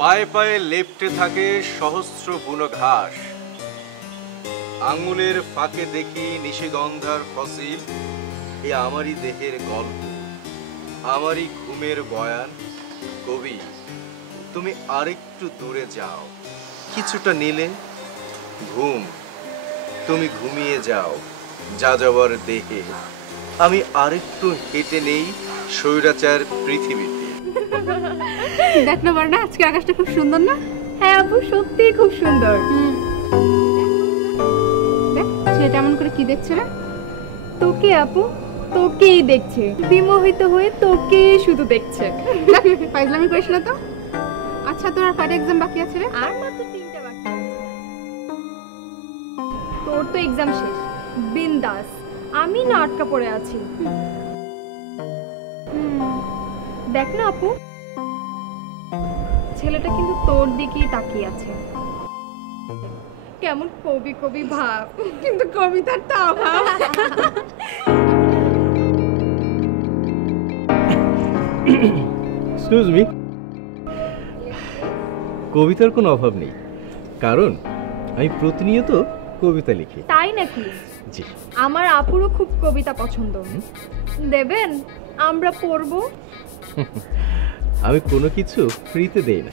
পায়ে পায়ে লেপ্টে থাকে সহস্র বুনো ঘাস, আঙুলের ফাঁকে দেখি নিশিগন্ধার ফসিল। এ আমারই দেহের গল্প, আমারই ঘুমের বয়ান। কবি, তুমি আরেকটু দূরে যাও, কিছুটা নিলে ঘুম, তুমি ঘুমিয়ে যাও যা যাবার দেহে। আমি আরেকটু হেঁটে নেই স্বৈরাচার পৃথিবীতে। দেখ না বর্ণা, আজকে আকাশটা খুব সুন্দর না? হ্যাঁ আপু, সত্যিই খুব সুন্দর। দেখ ছেলেটা এমন করে কি দেখছে না? তোকে আপু, তোকেই দেখছে, বিমোহিত হয়ে তোকেই শুধু দেখছে। ফাইজলামি করিস না তো। আচ্ছা তোর আর কয়টা এক্সাম বাকি আছে রে? আর মাত্র 3টা বাকি আছে। তোর তো এক্সাম শেষ, বিন্দাস। আমি না আটকা পড়ে আছি। দেখ না আপু, ছেলেটা কিন্তু তোর দিকেই তাকিয়ে আছে। কেমন কবি কবি ভাব, কিন্তু কবিতার তো অভাব। এক্সকিউজ মি, কবিতার কোনো অভাব নেই, কারণ আমি প্রতিনিয়ত কবিতা লিখি। তাই নাকি? জি। আমার আপুরও খুব কবিতা পছন্দ, দেবেন? আমরা পড়বো। আমি কোনো কিছু ফ্রিতে দেই না।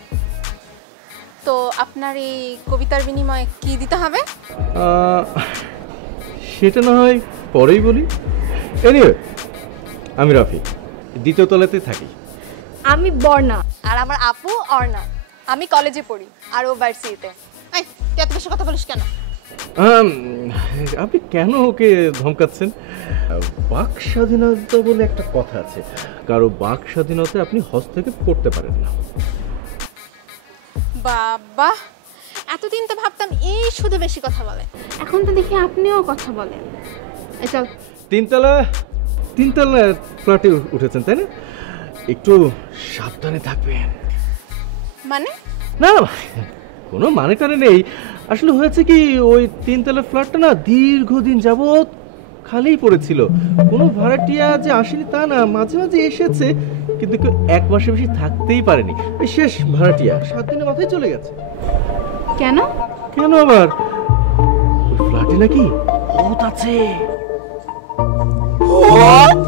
তো আপনার এই কবিতার বিনিময়ে কি দিতে হবে? সেটা না হয় পরেই বলি। এনিওয়ে, আমি রাফি, দ্বিতীয় তলাতে থাকি। আমি বর্ণা। আর আমার আপু অর্ণা, আমি কলেজে পড়ি আর ও ভার্সিটিতে। এই তুই এত বেশি কথা বলিস কেন? আপনি কেন ওকে ধমকাচ্ছেন? বাক স্বাধীনতা বলে একটা কথা আছে, কারো বাক স্বাধীনতায় আপনি হস্তক্ষেপ করতে পারেন না। বাবা, এতদিন তো ভাবতাম এই শুধু বেশি কথা বলে, এখন তো দেখি আপনিও কথা বলেন। চল। তিনতলা ফ্ল্যাটে উঠেছেন তাই না? একটু সাবধানে থাকবেন। মানে? না না, কোনো মানে টানে নেই। আসলে হয়েছে কি, ওই তিনতলা ফ্ল্যাটটা না দীর্ঘদিন যাবৎ খালিই পড়েছিল। কোনো ভাড়াটিয়া যে আসেনি তা না, মাঝে মাঝে এসেছে, কিন্তু কেউ 1 মাসের বেশি থাকতেই পারেনি। এই শেষ ভাড়াটিয়া 7 দিনের মাথায় চলে গেছে। কেন? কেন আবার? ওই ফ্ল্যাটে নাকি ভূত আছে। ভূত?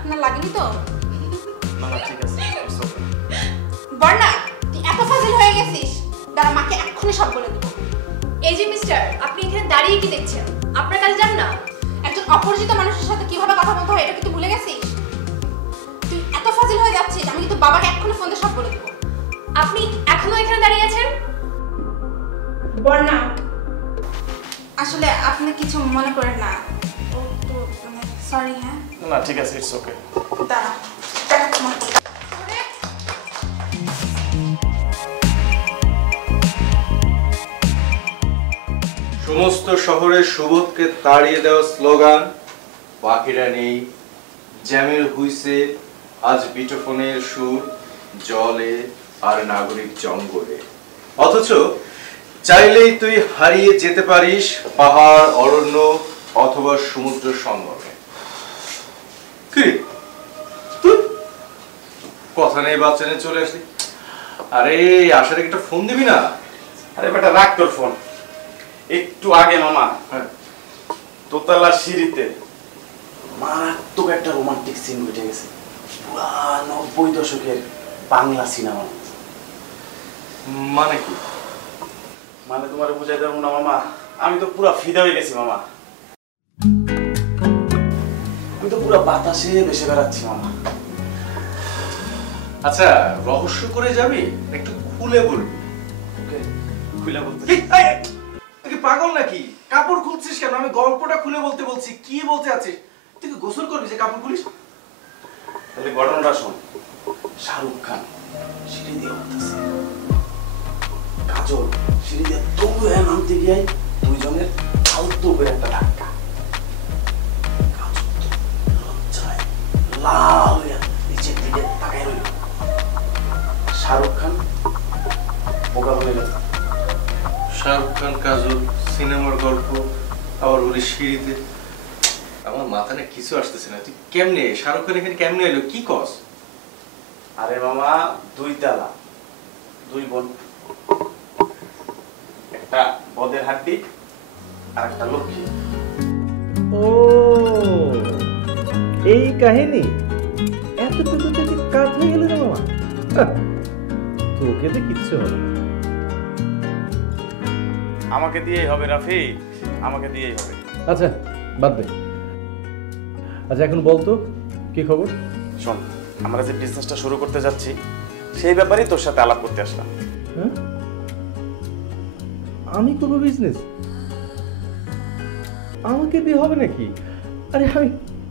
আপনার লাগেনি তো? ঠিক আছে। বর্ণা, তুই এত ফাজিল হয়ে গেছিস, দাঁড়া মাকে এক্ষুনি সব বলে দেবো। এই যে মিস্টার, আপনি এখানে দাঁড়িয়ে কি দেখছেন? আপনার কাছে যান না। একজন অপরিচিত মানুষের সাথে কিভাবে কথা বলতে হয় এটা কি তুই ভুলে গেছিস? তুই এত ফাজিল হয়ে যাচ্ছিস, আমি কিন্তু বাবাকে এক্ষুনি ফোন দিয়ে সব বলে দেবো। আপনি এখনো এখানে দাঁড়িয়ে আছেন? বর্ণা, আসলে আপনি কিছু মনে করেন না, ও তো সরি। হ্যাঁ না ঠিক আছে, ইটস ওকে। দাঁড়া, টাকা তোমার। সমস্ত শহরের সুবোধকে তাড়িয়ে দেওয়া স্লোগান, পাখিরা নেই, জ্যামের হুইসে, আজ বিটোফোনের সুর, জলে আর নাগরিক জঙ্গলে। অথচ চাইলেই তুই হারিয়ে যেতে পারিস পাহাড়, অরণ্য অথবা সমুদ্র সঙ্গমে। কি কথা নেই, বাচ্চা নিয়ে চলে আসলি? আরে আসার একটা ফোন দিবি না? আরে বেটা রাখ তোর ফোন। একটু আগে মামা দোতলার সিঁড়িতে মারাত্মক একটা রোমান্টিক সিন ঘটে গেছে, পুরা 90 দশকের বাংলা সিনেমা। মানে কি? মানে তোমার বুঝাই দেবো না মামা, আমি তো পুরা ফিদা হয়ে গেছি মামা। আমি তো পুরা বাতাসে ভেসে বেড়াচ্ছি মামা। আচ্ছা, রহস্য করে যাবি একটু খুলে বলবি? ওকে, খুলে বলতে। তুই পাগল নাকি? কাপড় খুলছিস কেন? আমি গল্পটা খুলে বলতে বলছি। কি বলতে আছিস? তুই কি গোসল করবি যে কাপড় খুলিস? তাহলে ঘটনাটা শোন। শাহরুখ খান সিঁড়ি দিয়ে উঠতেছে, কাজল সিঁড়ি দিয়ে দৌড়ে নামতে গিয়ে দুইজনের আলতো করে একটা ধাক্কা। কাজল তো লজ্জায় লাল হয়ে শাহরুখ খান বোকা বনে গেছে। শাহরুখ খান, কাজল, সিনেমার গল্প, আবার ওই সিঁড়িতে। আমার মাথা না কিছু আসতেছে না। তুই কেমনে শাহরুখ খান এখানে কেমনে এলো? কি কস? আরে মামা, 2 তালা, 2 বোন, একটা বদের হাড্ডি আর একটা লক্ষ্মী। ও, এই কাহিনী এতটুকু থেকে কাজ হয়ে গেল রে মামা। তোকে তো কিচ্ছু হবে না। আমাকে দিয়েই হবে রাফি, আমাকে দিয়েই হবে। আচ্ছা বাদ দে। আচ্ছা এখন বলতো কি খবর? শোন, আমরা যে বিজনেসটা শুরু করতে যাচ্ছি সেই ব্যাপারেই তোর সাথে আলাপ করতে আসলাম। হ্যাঁ, আমি করবো বিজনেস? আমাকে দিয়ে হবে নাকি? আরে আমি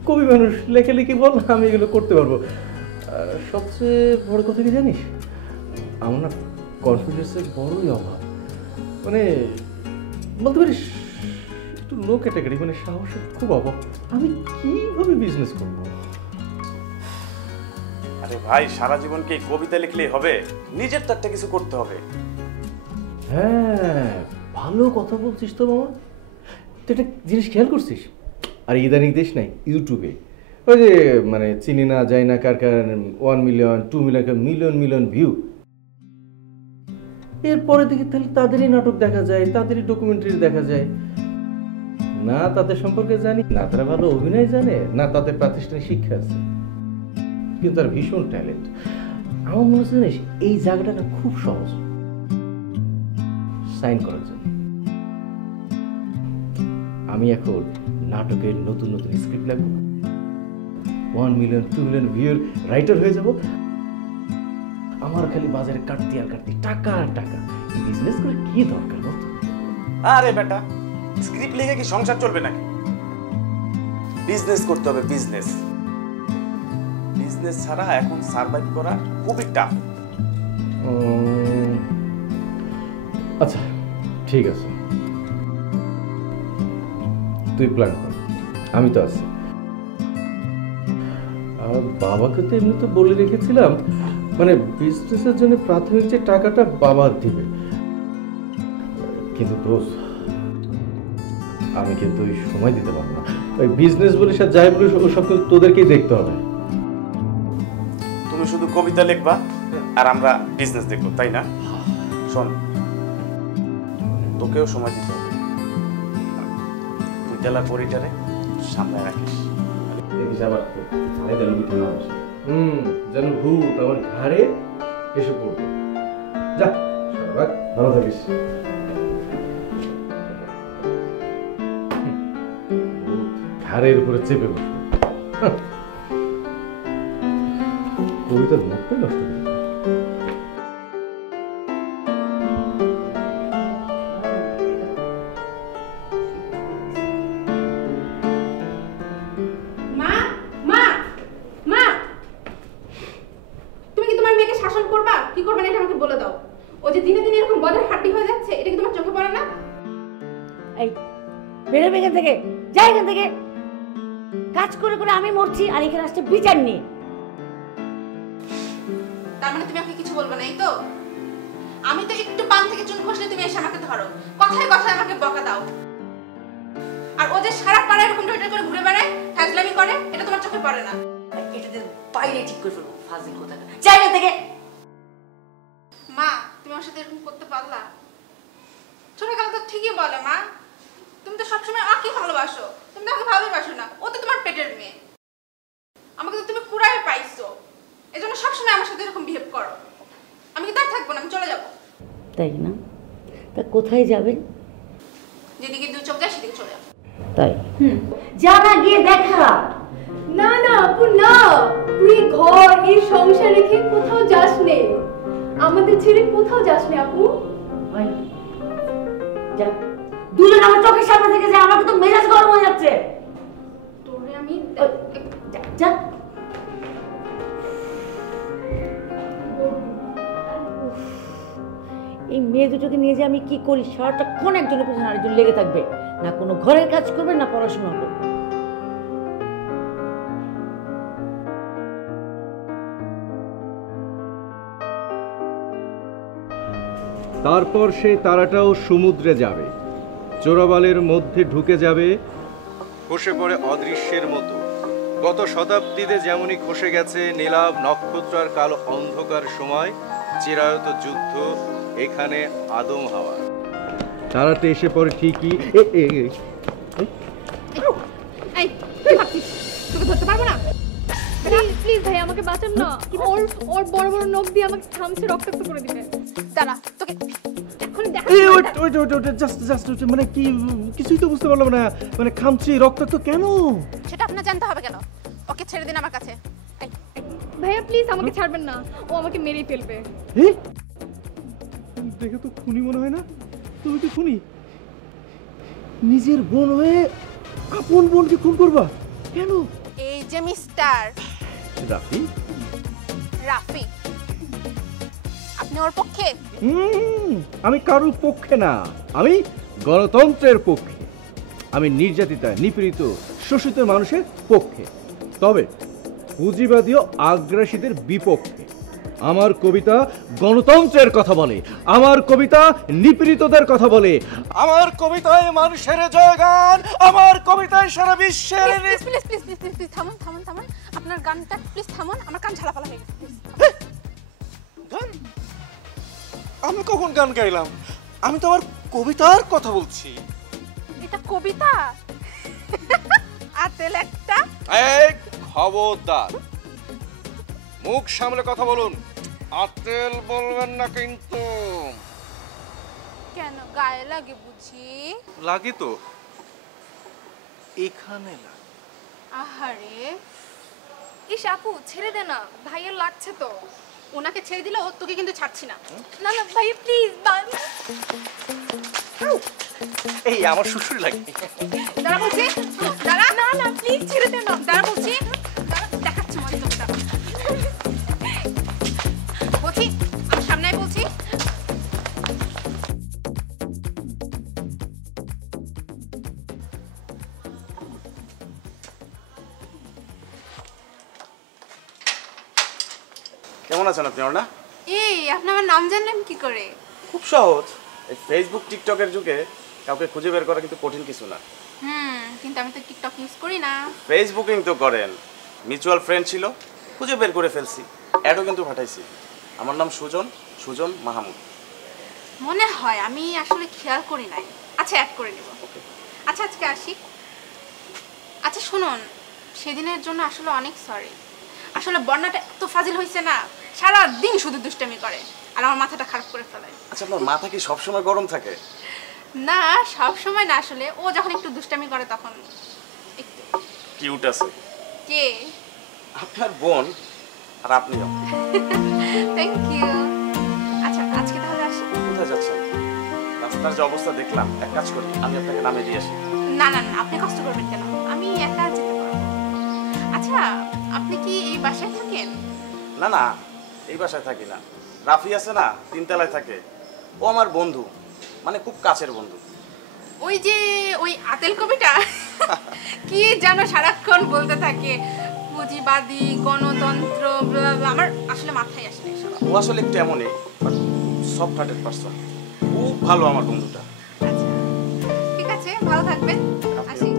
কবি মানুষ, লেখালেখি বল, আমি এগুলো করতে পারবো। সবচেয়ে বড় কথা কি জানিস, আমার না কনফিডেন্সের বড়ই অভাব। মানে বলতে পারিস একটু লো ক্যাটাগরি, মানে সাহসের খুব অভাব। আমি কিভাবে বিজনেস করবো? আরে ভাই, সারা জীবন কি কবিতা লিখলেই হবে? নিজের তো একটা কিছু করতে হবে। হ্যাঁ, ভালো কথা বলছিস তো মামা। তুই একটা জিনিস খেয়াল করছিস? আর ইদানিং দেশ নাই ইউটিউবে ওই যে মানে চিনি না যাই না কার কার 1 million 2 million million million view. এরপরে দেখি তাহলে তাদেরই নাটক দেখা যায়, তাদেরই ডকুমেন্টারি দেখা যায়। না তাদের সম্পর্কে জানি, না তারা ভালো অভিনয় জানে, না তাদের প্রাতিষ্ঠানিক শিক্ষা আছে, কিন্তু তার ভীষণ ট্যালেন্ট। আমার মনে হচ্ছে জানিস এই জায়গাটা না খুব সহজ সাইন করার জন্য। আমি এখন নাটকের নতুন নতুন স্ক্রিপ্ট লাগবো, 1 মিলিয়ন 2 মিলিয়ন ভিউর রাইটার হয়ে যাব। আমার খালি বাজারে কাটতে আর কাটতে টাকা আর টাকা। বিজনেস করে কি দরকার বলতো? আরে বেটা, স্ক্রিপ্ট লিখে কি সংসার চলবে নাকি? বিজনেস করতে হবে, বিজনেস। বিজনেস ছাড়া এখন সার্ভাইভ করা খুবই টাফ। আচ্ছা ঠিক আছে, তুই প্ল্যান কর, আমি তো আছি। আর বাবাকে তো এমনি তো বলে রেখেছিলাম, মানে বিজনেসের জন্য প্রাথমিক যে টাকাটা বাবা দিবে। কিন্তু দোষ, আমি কিন্তু ওই সময় দিতে পারবো না। ওই বিজনেস বলে সব যাই বলে সব কিন্তু তোদেরকেই দেখতে হবে। তুমি শুধু কবিতা লিখবা আর আমরা বিজনেস দেখবো, তাই না? শোন, তোকেও সময় দিতে হবে। 2 তালা পরিটারে সামনে রাখিস। যেন ভূত আমার ঘাড়ে এসে পড়বে। যা ভালো থাকিস। ঘাড়ের উপরে চেপে বসবে। কবিতার মুখটাই নষ্ট করে। মা মা মা, তুমি কি তোমার মেয়েকে শাসন করবা কি করবে না এটা আমাকে বলে দাও। ও যে দিনে দিনে এরকম বদের হাড্ডি হয়ে যাচ্ছে, এটা কি তোমার চোখে পড়ে না? এই বেরোবে এখান থেকে, যা এখান থেকে। কাজ করে করে আমি মরছি আর এখানে আসছে বিচার নিয়ে। তার মানে তুমি আমাকে কিছু বলবে না, এই তো? আমি তো একটু পান থেকে চুন খসলে তুমি এসে আমাকে ধরো, কথায় কথায় আমাকে বকা দাও। আর ও যে সারা পাড়া এরকম টয়টয় করে ঘুরে বেড়ায়, ফাজলামি করে, এটা তোমার চোখে পড়ে না? এটাতে বাইরে ঠিক করে ফেলবো, ফাজিল কোথাকার। যা এখান থেকে। মা, তুমি আমার সাথে এরকম করতে পারলা? ছোটবেলা তো ঠিকই বলে মা, তুমি তো সবসময় ওকে ভালোবাসো, তুমি তো ওকে ভালোবাসো না। ও তো তোমার পেটের মেয়ে, আমাকে তো তুমি কুড়ায় পাইছো, এজন্য সবসময় আমার সাথে এরকম বিহেভ করো। আমি কি তার থাকবো না, আমি চলে যাবো। তাই না? তা কোথায় যাবেন? যেদিকে 2 চোখ যায় সেদিকে চলে যাবো। তাই যা না, গিয়ে দেখা। না না আপু না, তুই ঘর এই সংসার রেখে কোথাও যাস নে, আমাদের ছেড়ে কোথাও যাস নে আপু। ভাই যা, দুজন আমার চোখের সামনে থেকে যা, আমাকে তো মেজাজ গরম হয়ে যাচ্ছে। তোরে আমি যা যা। এই মেয়ে দুটোকে নিয়ে যে আমি কি করি, সারাটাক্ষণ একজনের পেছনে আরেকজন লেগে থাকবে, না কোনো ঘরের কাজ করবে না পড়াশোনা করবে। তারপর সেই তারাটাও সমুদ্রে যাবে, চোরাবালের মধ্যে ঢুকে যাবে, খসে পড়ে অদৃশ্যের মতো। গত শতাব্দীতে যেমনই খসে গেছে নীলাভ নক্ষত্র আর কালো অন্ধকার সময়, চিরায়ত যুদ্ধ এখানে আদম হাওয়া। তারাতে এসে পড়ে ঠিকই। এই কি ভাবছিস তোকে ধরতে পারবো না? প্লিজ ভাই আমাকে বাঁচান না, ওর ওর বড় বড় নখ দিয়ে আমাকে খামচে রক্তাক্ত করে দিবে। দাঁড়া তোকে এখনই দেখা মানে কি কিছুই তো বুঝতে পারলাম না, মানে খামচি রক্তাক্ত কেন? সেটা আপনার জানতে হবে কেন? ওকে ছেড়ে দিন আমার কাছে। এই, ভাইয়া প্লিজ আমাকে ছাড়বেন না, ও আমাকে মেরেই ফেলবে। দেখে তো খুনি মনে হয় না। তুমি তো খুনি, নিজের বোন হয়ে আপন বোনকে খুন করবা কেন? এই যে মিস্টার রাফি, রাফি, আপনি ওর পক্ষে? আমি কারোর পক্ষে না, আমি গণতন্ত্রের পক্ষে। আমি নির্যাতিতা, নিপীড়িত, শোষিত মানুষের পক্ষে, তবে পুঁজিবাদী ও আগ্রাসীদের বিপক্ষে। আমার কবিতা গণতন্ত্রের কথা বলে, আমার কবিতা নিপীড়িতদের কথা বলে, আমার কবিতায় মানুষের জয়গান, আমার কবিতায় সারা বিশ্বের। Please please please please please থামুন থামুন থামুন, আপনার গানটা প্লিজ থামুন, আমার কান ঝালাপালা হয়ে গেছে। গান? আমি কখন গান গাইলাম? আমি তো আমার কবিতার কথা বলছি। এটা কবিতা? আতেল একটা। এই খবরদার, মুখ সামলে কথা বলুন, আতেল বলবেন না কিন্তু। কেন গায়ে লাগে বুঝি? লাগে তো, এখানে লাগে। আহারে, ইস আপু ছেড়ে দে না, ভাইয়ের লাগছে তো। ওনাকে ছেড়ে দিলে ও তোকে কিন্তু ছাড়ছি না। না না ভাইয়া প্লিজ। এই আমার শ্বশুর লাগে। দাঁড়া বলছি, দাঁড়া। না না প্লিজ ছেড়ে দে না। দাঁড়া বলছি, দাঁড়া, দেখাচ্ছি মজা তোকে, দাঁড়া। বলছি, আমার সামনে আয় বলছি। কেমন আছেন আপনি অর্ণা? এই আপনি আমার নাম জানলেন কি করে? খুব সহজ, এই ফেসবুক টিকটকের যুগে কাউকে খুঁজে বের করা কিন্তু কঠিন কিছু না। কিন্তু আমি তো টিকটক ইউজ করি না। ফেসবুকিং তো করেন, মিউচুয়াল ফ্রেন্ড ছিল, খুঁজে বের করে ফেলছি, অ্যাডও কিন্তু পাঠাইছি। আমার নাম সুজন, সুজন মাহমুদ। মনে হয় আমি আসলে খেয়াল করি নাই। আচ্ছা অ্যাড করে নেব। আচ্ছা আজকে আসি। আচ্ছা শুনুন, সেদিনের জন্য আসলে অনেক সরি। আসলে বন্যাটা এত ফাজিল হয়েছে না, সারা দিন শুধু দুষ্টামি করে আর আমার মাথাটা খারাপ করে ফেলে। আচ্ছা আপনার মাথা কি সবসময় গরম থাকে? না সব সময় না, আসলে ও যখন একটু দুষ্টামি করে তখন একটু। কিউট আছে। কে? আপনার বোন আর আপনিও। Thank you. আচ্ছা আজকে তাহলে আসি। কোথায় যাচ্ছেন? রাস্তার যে অবস্থা দেখলাম, এক কাজ করি, আমি আপনাকে নামে দিয়ে আসি। না না না, আপনি কষ্ট করবেন কেন, আমি একা যেতে পারবো। আচ্ছা আপনি কি এই বাসায় থাকেন? না না, এই বাসায় থাকি না। রাফি আছে না, তিনতলায় থাকে, ও আমার বন্ধু, মানে খুব কাছের বন্ধু। ওই যে ওই আতেল কবিটা কি যেন সারাক্ষণ বলতে থাকে, পুঁজিবাদী, গণতন্ত্র, blah blah, আমার আসলে মাথায় আসে না এসব। ও আসলে একটু এমনই, সফট হার্টেড পারসন, খুব ভালো আমার বন্ধুটা। আচ্ছা ঠিক আছে, ভালো থাকবেন, আসি।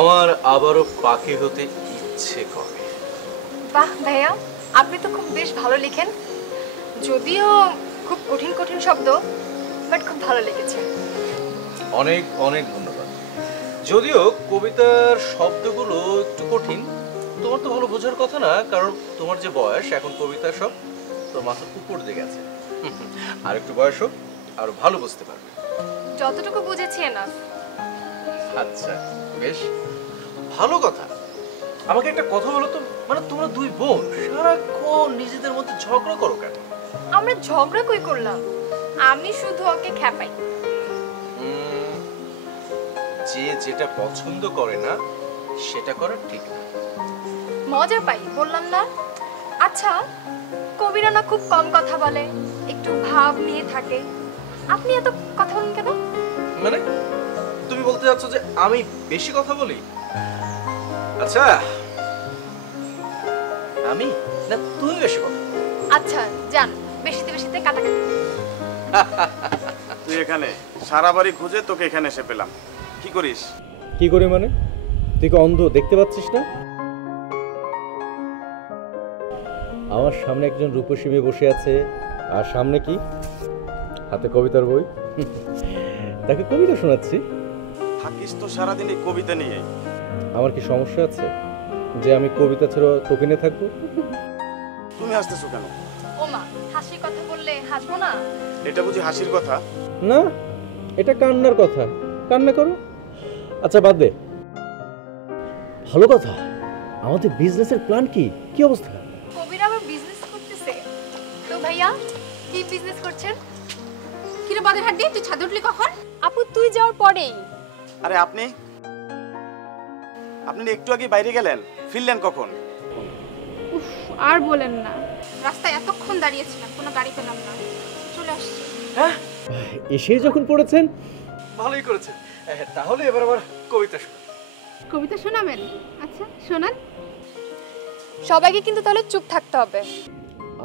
আমার আবারও পাখি হতে ইচ্ছে করে। বাহ ভাইয়া, আপনি তো খুব বেশ ভালো লিখেন, যদিও খুব কঠিন কঠিন শব্দ, বাট খুব ভালো লেগেছে। অনেক অনেক ধন্যবাদ। যদিও কবিতার শব্দগুলো একটু কঠিন, তোমার তো ভালো বোঝার কথা না, কারণ তোমার যে বয়স এখন কবিতা সব তোর মাথার উপর দিয়ে গেছে। আর একটু বয়স হোক, আরো ভালো বুঝতে পারবে। যতটুকু বুঝেছি এনাফ। আচ্ছা বেশ ভালো কথা। আমাকে একটা কথা বলো তো, মানে তোমরা দুই বোন সারাক্ষণ নিজেদের মধ্যে ঝগড়া করো কেন? আমরা ঝগড়া কই করলাম, আমি শুধু ওকে খেপাই। যে যেটা পছন্দ করে না সেটা করা ঠিক না। মজা পাই বললাম না। আচ্ছা কবিরা না খুব কম কথা বলে, একটু ভাব নিয়ে থাকে, আপনি এত কথা বলেন কেন? মানে তুমি বলতে যাচ্ছ যে আমি বেশি কথা বলি? আচ্ছা, আমি না তুমি বেশি কথা? আচ্ছা যান, বেশিতে বেশিতে কাটাকাটি। তুই এখানে সারা বাড়ি খুঁজে তোকে এখানে এসে পেলাম, কি করিস? কি করে মানে? তুই কি অন্ধ, দেখতে পাচ্ছিস না? আমার সামনে একজন রূপসী মেয়ে বসে আছে, আর সামনে কি? হাতে কবিতার বই। তাকে কবিতা শোনাচ্ছি। থাকিস তো সারাদিন এই কবিতা নিয়ে। আমার কি সমস্যা আছে যে আমি কবিতা ছাড়া তোকে নিয়ে থাকবো? তুমি হাসতেছো কেন? ওমা, হাসির কথা বললে হাসবো না? এটা বুঝি হাসির কথা? না, এটা কান্নার কথা। কান্না করো। আচ্ছা বাদ দে, ভালো কথা, আমাদের বিজনেসের প্ল্যান কি? কি অবস্থা? কবির আবার বিজনেস করতেছে? তো ভাইয়া কি বিজনেস করছেন? কিরে বাদের হাড্ডি, তুই ছাদে উঠলি কখন? আপু তুই যাওয়ার পরেই। আরে আপনি না একটু আগে বাইরে গেলেন, ফিরলেন কখন? উফ, আর বলেন না, রাস্তায় এতক্ষণ দাঁড়িয়েছিলাম, কোনো গাড়ি পেলাম না, চলে আসছি। হ্যাঁ, এসে যখন পড়েছেন ভালোই করেছেন। তাহলে এবার আবার কবিতা শোনান। কবিতা শোনাবেন? আচ্ছা শোনান। সবাইকে কিন্তু তাহলে চুপ থাকতে হবে।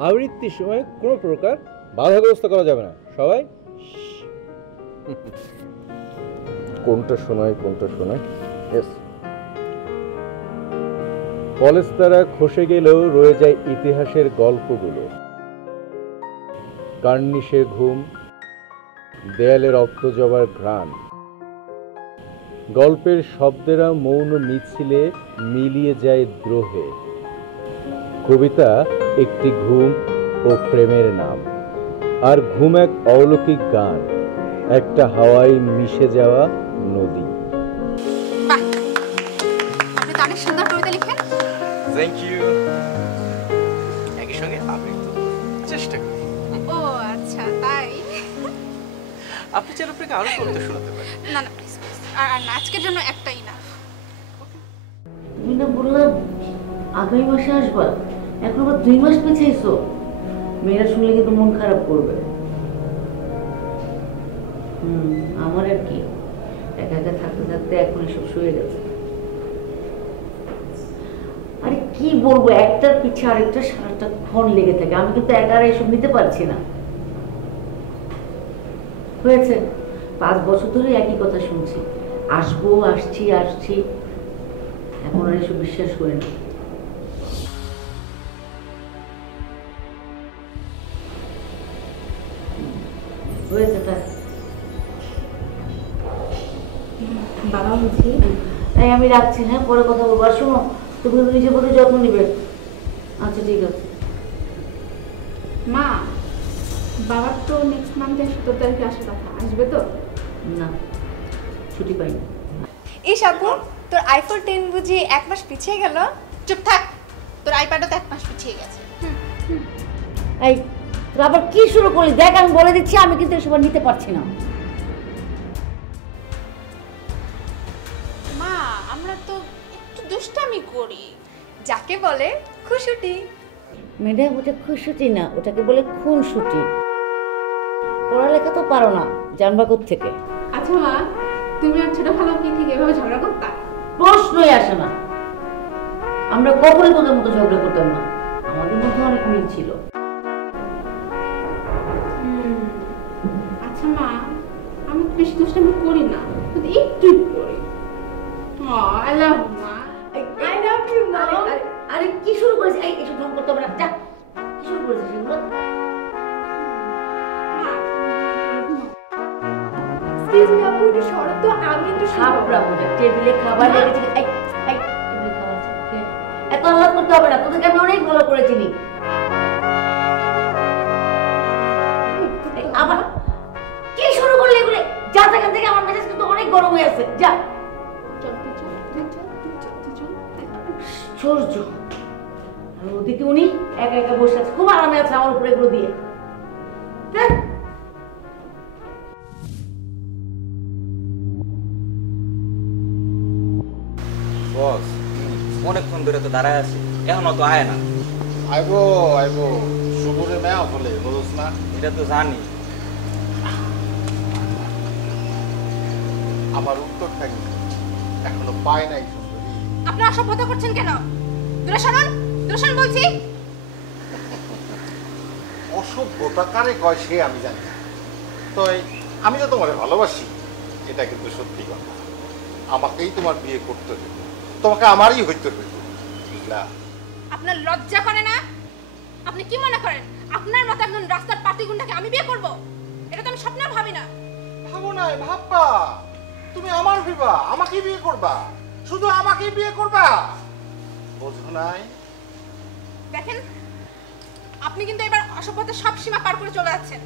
আবৃত্তির সময় কোনো প্রকার বাধাগ্রস্ত করা যাবে না। সবাই কোনটা শোনায় কোনটা শোনায়? কলেজ তারা খসে গেলেও রয়ে যায় ইতিহাসের গল্পগুলো। কার্নিশের ঘুম, দেয়ালে রক্ত জবার ঘ্রাণ, গল্পের শব্দেরা মৌন মিছিলে মিলিয়ে যায় দ্রোহে। কবিতা একটি ঘুম ও প্রেমের নাম, আর ঘুম এক অলৌকিক গান, একটা হাওয়ায় মিশে যাওয়া নদী। বাহ, আপনি তো অনেক সুন্দর কবিতা লিখেন। Thank you. একই সঙ্গে আবৃত্তি চেষ্টা করি। ও আচ্ছা, তাই? আপনি চাইলে আপনাকে আরো কবিতা শোনাতে পারেন। না না প্লিজ প্লিজ, আর না, আজকের জন্য একটাই না। তুমি না বললাম আগামী মাসে আসবা, এখন আবার 2 মাস পেছাইছো। মেয়েরা শুনলে কিন্তু মন খারাপ করবে। আমার আর কি, একা একা থাকতে থাকতে এখন এসব শুয়ে গেছে। আরে কি বলবো, একটার পিছে আরেকটা সারাটাক্ষণ লেগে থাকে। আমি কিন্তু একা আর এসব নিতে পারছি না। হয়েছে 5 বছর ধরে একই কথা শুনছি, আসবো আসছি আসছি, এখন আর এসব বিশ্বাস করি না। হয়েছে তাই বাবা বুঝি। তাই আমি রাখছি, হ্যাঁ পরে কথা বলবো। আর শোনো, তুমি কিন্তু নিজের প্রতি যত্ন নিবে। আচ্ছা ঠিক আছে। মা, বাবার তো নেক্সট মান্থে 17 তারিখে আসার কথা, আসবে তো? না, ছুটি পাইনি। ইস আপু, তোর আইফোন 10 বুঝি 1 মাস পিছিয়ে গেল? চুপ থাক, তোর আইপ্যাডও তো 1 মাস পিছিয়ে গেছে। এই তোর আবার কি শুরু করলি? দেখ আমি বলে দিচ্ছি, আমি কিন্তু এসব আর নিতে পারছি না। মা, আমরা তো একটু দুষ্টামি করি। যাকে বলে খুশুটি। ম্যাডাম, ওটা খুশুটি না, ওটাকে বলে খুনসুটি। পড়ালেখা তো পারো না, জানবা কোত্থেকে? আচ্ছা মা, তুমি আর ছোট খালা কি ঠিক এভাবে ঝগড়া করতা? প্রশ্নই আসে না। আমরা কখনোই তোদের মতো ঝগড়া করতাম না, আমাদের মধ্যে অনেক মিল ছিল। আচ্ছা মা, আমি বেশি দুষ্টামি করি না, শুধু একটু করি। আই লাভ মা। আই লাভ ইউ মা। আরে কি শুরু করেছে? এই এসব ঢং করতে হবে না, যা। কি শুরু করেছে সেগুলো? এক্সকিউজ মি আপু, এটা শরৎ তো, আমি একটু খাবরা বলে টেবিলে খাবার লেগেছে। এই এই টেবিলে খাবার আছে, খেয়ে। এত আলাপ করতে হবে না, তোদেরকে আমি অনেক ভালো করে চিনি। এই, আবার কি শুরু করলি এগুলো? যা এখান থেকে, আমার মেজাজ কিন্তু অনেক গরম হয়ে আছে। যা। আশ্চর্য। আর ওদিকে উনি একা একা বসে আছে, খুব আরামে আছে আমার উপরে এগুলো দিয়ে। দেখ। বস অনেকক্ষণ ধরে তো দাঁড়ায় আছি, এখনো তো আয় না। আইবো আইবো, শুভরে মেয়া ফলে বুঝছ না? এটা তো জানি। আমার উত্তরটা কি এখনো পায় নাই সুন্দরী। আপনি অসভ্যতা করছেন কেন? দূরে সরুন, দূরে সরুন বলছি। অসভ্যতা কারে কয় সে আমি জানি না, তো আমি তো তোমারে ভালোবাসি, এটা কিন্তু সত্যি কথা। আমাকেই তোমার বিয়ে করতে হবে, তোমাকে আমারই হইতে হবে, বুঝলা? আপনার লজ্জা করে না? আপনি কি মনে করেন আপনার মতো একজন রাস্তার পাতি গুন্ডাকে আমি বিয়ে করব? এটা তো আমি স্বপ্নেও ভাবি না। ভাবো নাই, ভাববা। তুমি আমার বিবা, আমাকেই বিয়ে করবা, শুধু আমাকেই বিয়ে করবা, বোঝো নাই? দেখেন, আপনি কিন্তু এবার অসভ্যতার সব সীমা পার করে চলে যাচ্ছেন।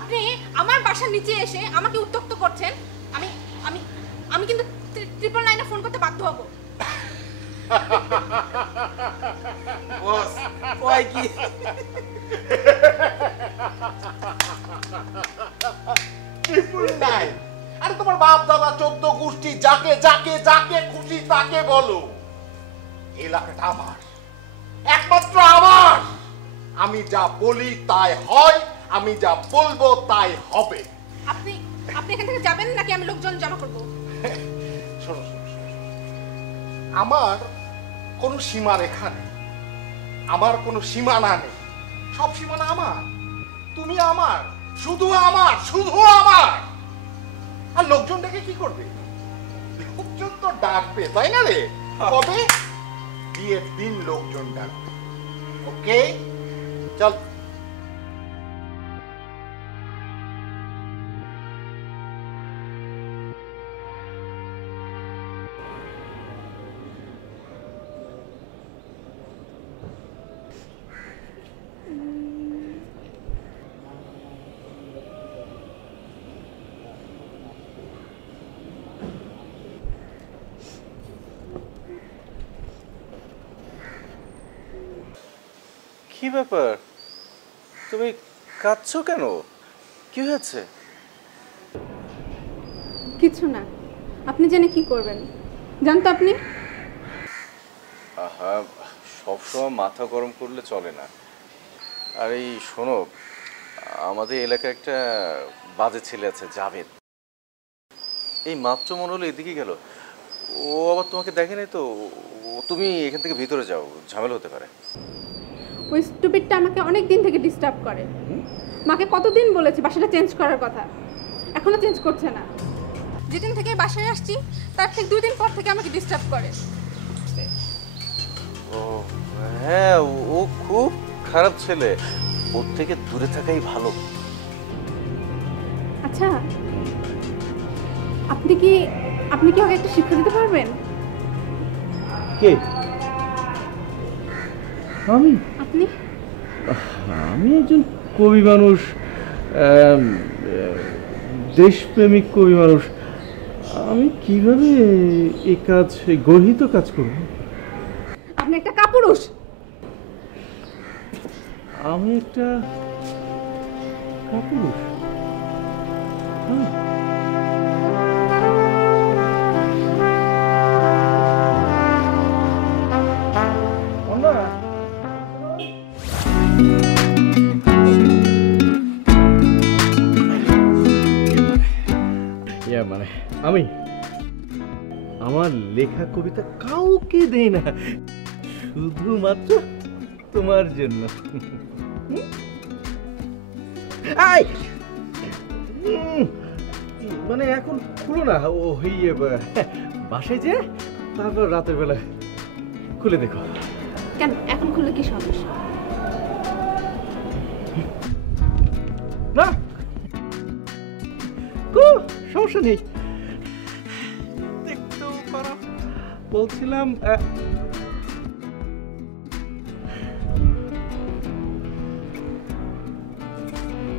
আপনি আমার বাসার নিচে এসে আমাকে উত্ত্যক্ত করছেন। আমি আমি আমি কিন্তু 999-এ ফোন করতে বাধ্য হব। বস কয় কি? আরে তোমার বাপ দাদা 14 গোষ্ঠী যাকে যাকে যাকে খুশি তাকে বলো, এলাকাটা আমার, একমাত্র আমার। আমি যা বলি তাই হয়, আমি যা বলবো তাই হবে। আপনি আপনি এখান থেকে যাবেন নাকি আমি লোকজন জমা করব? শোনো শোনো শোনো, আমার কোনো সীমারেখা নেই, আমার কোনো সীমানা নেই, সব সীমানা আমার। তুমি আমার, শুধু আমার, শুধু আমার। আর লোকজন ডেকে কি করবে? লোকজন তো ডাকবে, তাই না রে? কবে? বিয়ের দিন লোকজন ডাকবে। ওকে, চল। কি ব্যাপার, তুমি কাঁদছো কেন? কি হয়েছে? কিছু না। আপনি জেনে কি করবেন? জানতো আপনি? আহা, সবসময় মাথা গরম করলে চলে না। আর এই শোনো, আমাদের এলাকায় একটা বাজে ছেলে আছে, জাভেদ। এই মাত্র মনে হলো এদিকে গেল, ও আবার তোমাকে দেখেনি তো। তুমি এখান থেকে ভিতরে যাও, ঝামেলা হতে পারে। ওই স্টুপিডটা আমাকে অনেক দিন থেকে ডিস্টার্ব করে। মাকে কতদিন বলেছি বাসাটা চেঞ্জ করার কথা, এখনো চেঞ্জ করছে না। যেদিন থেকে বাসায় আসছি তার ঠিক 2 দিন পর থেকে আমাকে ডিস্টার্ব করে। ও হ্যাঁ, ও খুব খারাপ ছেলে, ওর থেকে দূরে থাকাই ভালো। আচ্ছা, আপনি কি ওকে একটা শিক্ষা দিতে পারবেন? কে? আমি? আপনি? আমি একজন কবি মানুষ, দেশপ্রেমিক কবি মানুষ। আমি কিভাবে এই কাজ, গর্হিত কাজ করব? আপনি একটা কাপুরুষ। আমি একটা কাপুরুষ? মানে আমি আমার লেখা কবিতা কাউকে দেই না, শুধুমাত্র তোমার জন্য। মানে এখন খুলো না, ও বাসায় যে তারপর রাতের বেলা খুলে দেখো। কেন এখন খুলে কি সমস্যা? না, সমস্যা নেই, দেখতেও পারো। বলছিলাম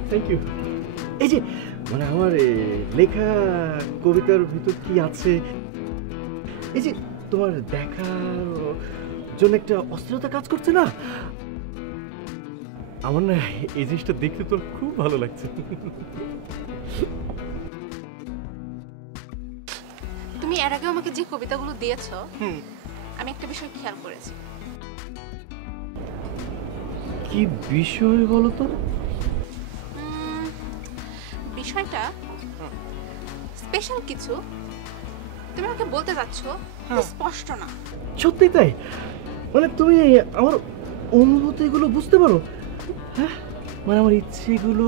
থ্যাংক ইউ। এই যে মানে আমার লেখা কবিতার ভিতর কি আছে, এই যে তোমার দেখার জন্য একটা অস্থিরতা কাজ করছে না? আমার না এই জিনিসটা দেখতে তোর খুব ভালো লাগছে। তুমি এর আগে আমাকে যে কবিতাগুলো দিয়েছো, আমি একটা বিষয় খেয়াল করেছি। কি বিষয় বলো তো? বিষয়টা স্পেশাল কিছু তুমি আমাকে বলতে যাচ্ছ, স্পষ্ট না। সত্যি তাই? মানে তুমি আমার অনুভূতিগুলো বুঝতে পারো? হ্যাঁ, মানে আমার ইচ্ছেগুলো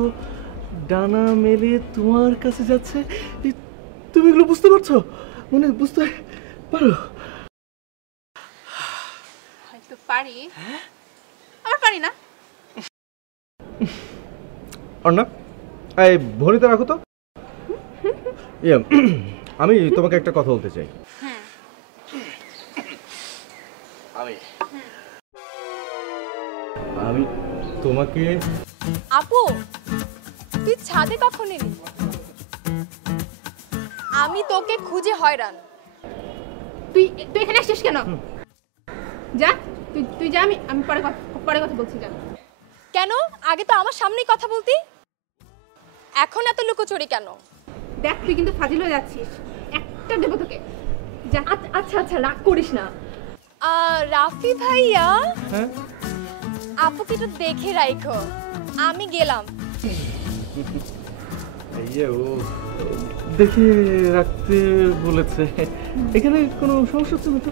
ডানা মেলে তোমার কাছে যাচ্ছে, তুমি এগুলো বুঝতে পারছো? মানে বুঝতে পারো? হয়তো পারি, আর পারি না। অর্ণা, এই ভরিতে রাখো তো। আমি তোমাকে একটা কথা বলতে চাই। আমি তোমাকে। আপু তুই ছাদে কখন এলি? আমি তোকে খুঁজে হয়রান। তুই তুই এখানে আসছিস কেন? যা, তুই যা, আমি পরে কথা বলছি, যা। কেন? আগে তো আমার সামনেই কথা বলতি, এখন এত লুকোচুরি কেন? দেখ তুই কিন্তু ফাজিল হয়ে যাচ্ছিস, একটা দেবো তোকে। যা। আচ্ছা আচ্ছা রাগ করিস না। রাফি ভাইয়া, হ্যাঁ, আপুকে একটু দেখে রাখো, আমি গেলাম। ও দেখে রাখতে বলেছে। এখানে কোনো সমস্যা হচ্ছে না তো?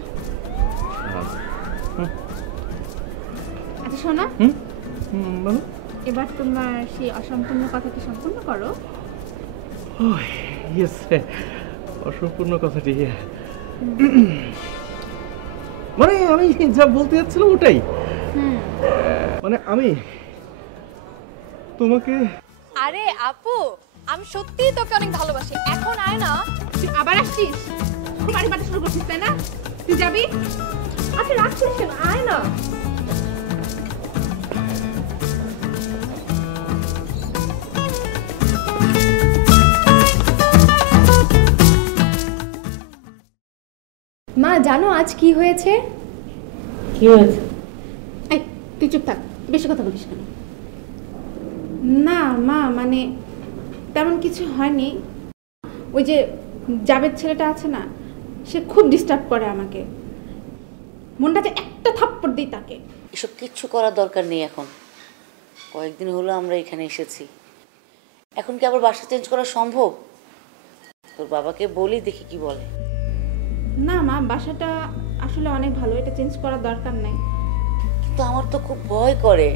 আচ্ছা শোনো, বলো। এবার তোমার সেই অসম্পূর্ণ কথাটি সম্পূর্ণ করো। ইয়েস, অসম্পূর্ণ কথাটি। মানে আমি যা বলতে যাচ্ছিলাম ওটাই। মানে আমি তোমাকে। আরে আপু, আমি সত্যিই তোকে অনেক ভালোবাসি, এখন আয় না। তুই আবার আসছিস, বাড়ি বাটা শুরু করছিস তাই না? তুই যাবি? আচ্ছা রাখছিস কেন, আয় না। মা জানো আজ কি হয়েছে? কি হয়েছে? এই তুই চুপ থাক, বেশি কথা বলিস কেন? না মা, মানে তেমন কিছু হয়নি। ওই যে জাবেদ ছেলেটা আছে না, সে খুব ডিস্টার্ব করে আমাকে। মনটাতে একটা থাপ্পড় দিই তাকে। এসব কিচ্ছু করার দরকার নেই এখন। কয়েকদিন হলো আমরা এখানে এসেছি, এখন কি আবার বাসা চেঞ্জ করা সম্ভব? তোর বাবাকে বলি, দেখি কি বলে। না মা, বাসাটা আসলে অনেক ভালো, এটা চেঞ্জ করার দরকার নাই। কিন্তু আমার তো খুব ভয় করে,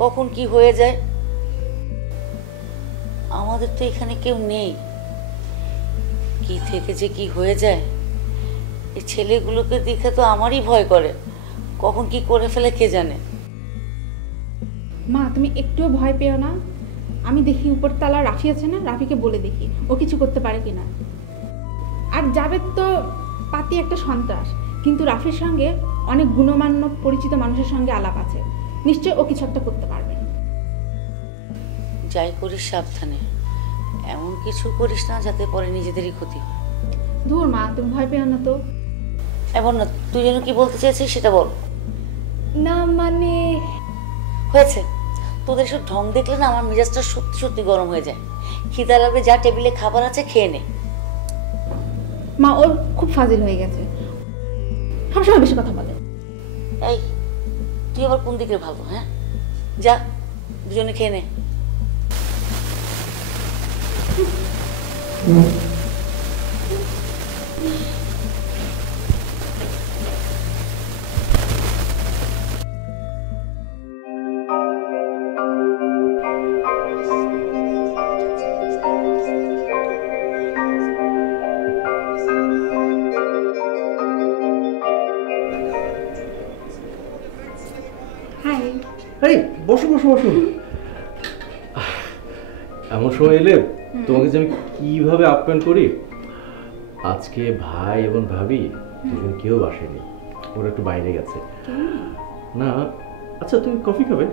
কখন কি হয়ে যায়। আমাদের তো এখানে কেউ নেই, কি থেকে যে কি হয়ে যায়। এই ছেলেগুলোকে দেখে তো আমারই ভয় করে, কখন কি করে ফেলে কে জানে। মা তুমি একটুও ভয় পেও না, আমি দেখি উপরতলা রাফি আছে না, রাফিকে বলে দেখি ও কিছু করতে পারে কিনা। আর জাবেদ তো পাতি একটা সন্ত্রাস, কিন্তু রাফির সঙ্গে অনেক গুণমান্য পরিচিত মানুষের সঙ্গে আলাপ আছে, নিশ্চয় ও কিছু একটা করতে পারবে। যাই করিস সাবধানে, এমন কিছু করিস না যাতে পরে নিজেদেরই ক্ষতি হয়। ধুর মা, তুমি ভয় পেও না তো। এমন না, তুই যেন কি বলতে চাইছিস সেটা বল। না মানে হয়েছে, তোদের সব ঢং দেখলে না আমার মেজাজটা সত্যি সত্যি গরম হয়ে যায়। খিদা লাগবে, যা টেবিলে খাবার আছে খেয়ে নে। মা ওর খুব ফাজিল হয়ে গেছে, সবসময় বেশি কথা বলে। এই তুই আবার কোন দিকে ভালো? হ্যাঁ, যা দুজনে খেয়ে নে। হাই। এই বসো বসো বসো। এমন সময় এলে তোমাকে যে আমি কিভাবে আপ্যায়ন করি। আজকে ভাই এবং ভাবি দুজন কেউ বাসেনি, ওরা একটু বাইরে গেছে। না আচ্ছা, তুমি কফি খাবে?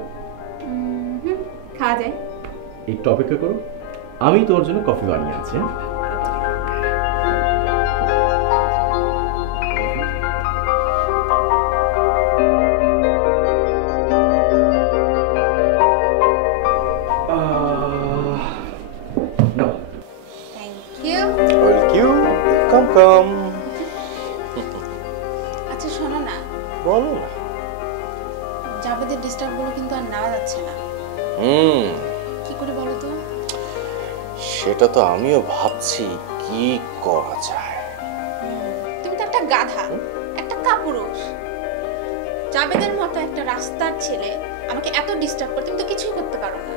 খাওয়া যায়। একটু অপেক্ষা করো, আমি তোমার জন্য কফি বানিয়ে আছি। আচ্ছা শোনো না, বলো না। জাবেদের ডিস্টার্বগুলো কিন্তু আর নেওয়া যাচ্ছে না। কি করে বলো তো? সেটা তো আমিও ভাবছি কি করা যায়। তুমি তো একটা গাধা, একটা কাপুরুষ। জাবেদের মতো একটা রাস্তার ছেলে আমাকে এত ডিস্টার্ব করে, তুমি তো কিছুই করতে পারো না।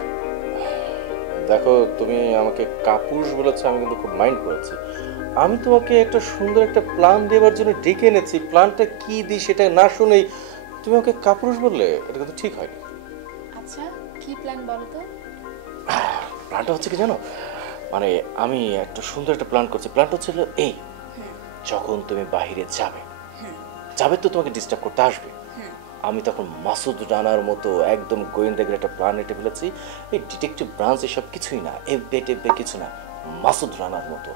দেখো, তুমি আমাকে কাপুরুষ বলেছো, আমি কিন্তু খুব মাইন্ড করেছি। আমি তোমাকে একটা সুন্দর একটা প্ল্যান দেওয়ার জন্য ডেকে এনেছি, প্ল্যানটা কি দিই সেটা না শুনেই তুমি আমাকে কাপুরুষ বললে, এটা কিন্তু ঠিক হয়নি। আচ্ছা, কি প্ল্যান বলো তো? প্ল্যানটা হচ্ছে কি জানো, মানে আমি একটা সুন্দর একটা প্ল্যান করছি। প্ল্যানটা হচ্ছিল এই, যখন তুমি বাইরে যাবে, তো তোমাকে ডিস্টার্ব করতে আসবে, আমি তখন মাসুদ রানার মতো একদম গোয়েন্দাগিরি একটা প্ল্যান এঁটে ফেলেছি। এই ডিটেকটিভ ব্রাঞ্চ এসব কিছুই না, এফবে টেফবে কিছু না, মাসুদ রানার মতো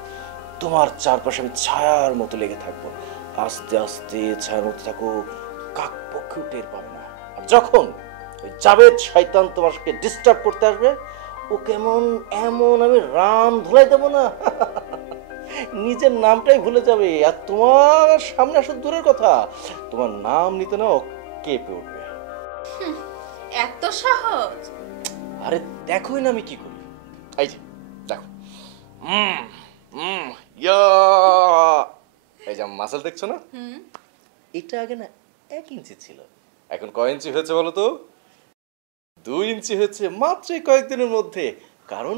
তোমার চারপাশে আমি ছায়ার মতো লেগে থাকবো। আস্তে আস্তে ছায়ার মতো থাকো, কাক পক্ষেও টের পাবে না। আর যখন ওই জাবেদ শয়তান তোমাকে ডিস্টার্ব করতে আসবে, ও কেমন এমন আমি রাম ধুলাই দেবো না, নিজের নামটাই ভুলে যাবে। আর তোমার সামনে আসা দূরের কথা, তোমার নাম নিতে না কেঁপে উঠবে। এত সহজ? আরে দেখোই না আমি কি করি। এই যে দেখো, এই যে মাসল দেখছো না, এটা আগে না 1 ইঞ্চি ছিল, এখন কয় ইঞ্চি হয়েছে বলো তো? 2 ইঞ্চি হয়েছে মাত্র কয়েকদিনের মধ্যে। কারণ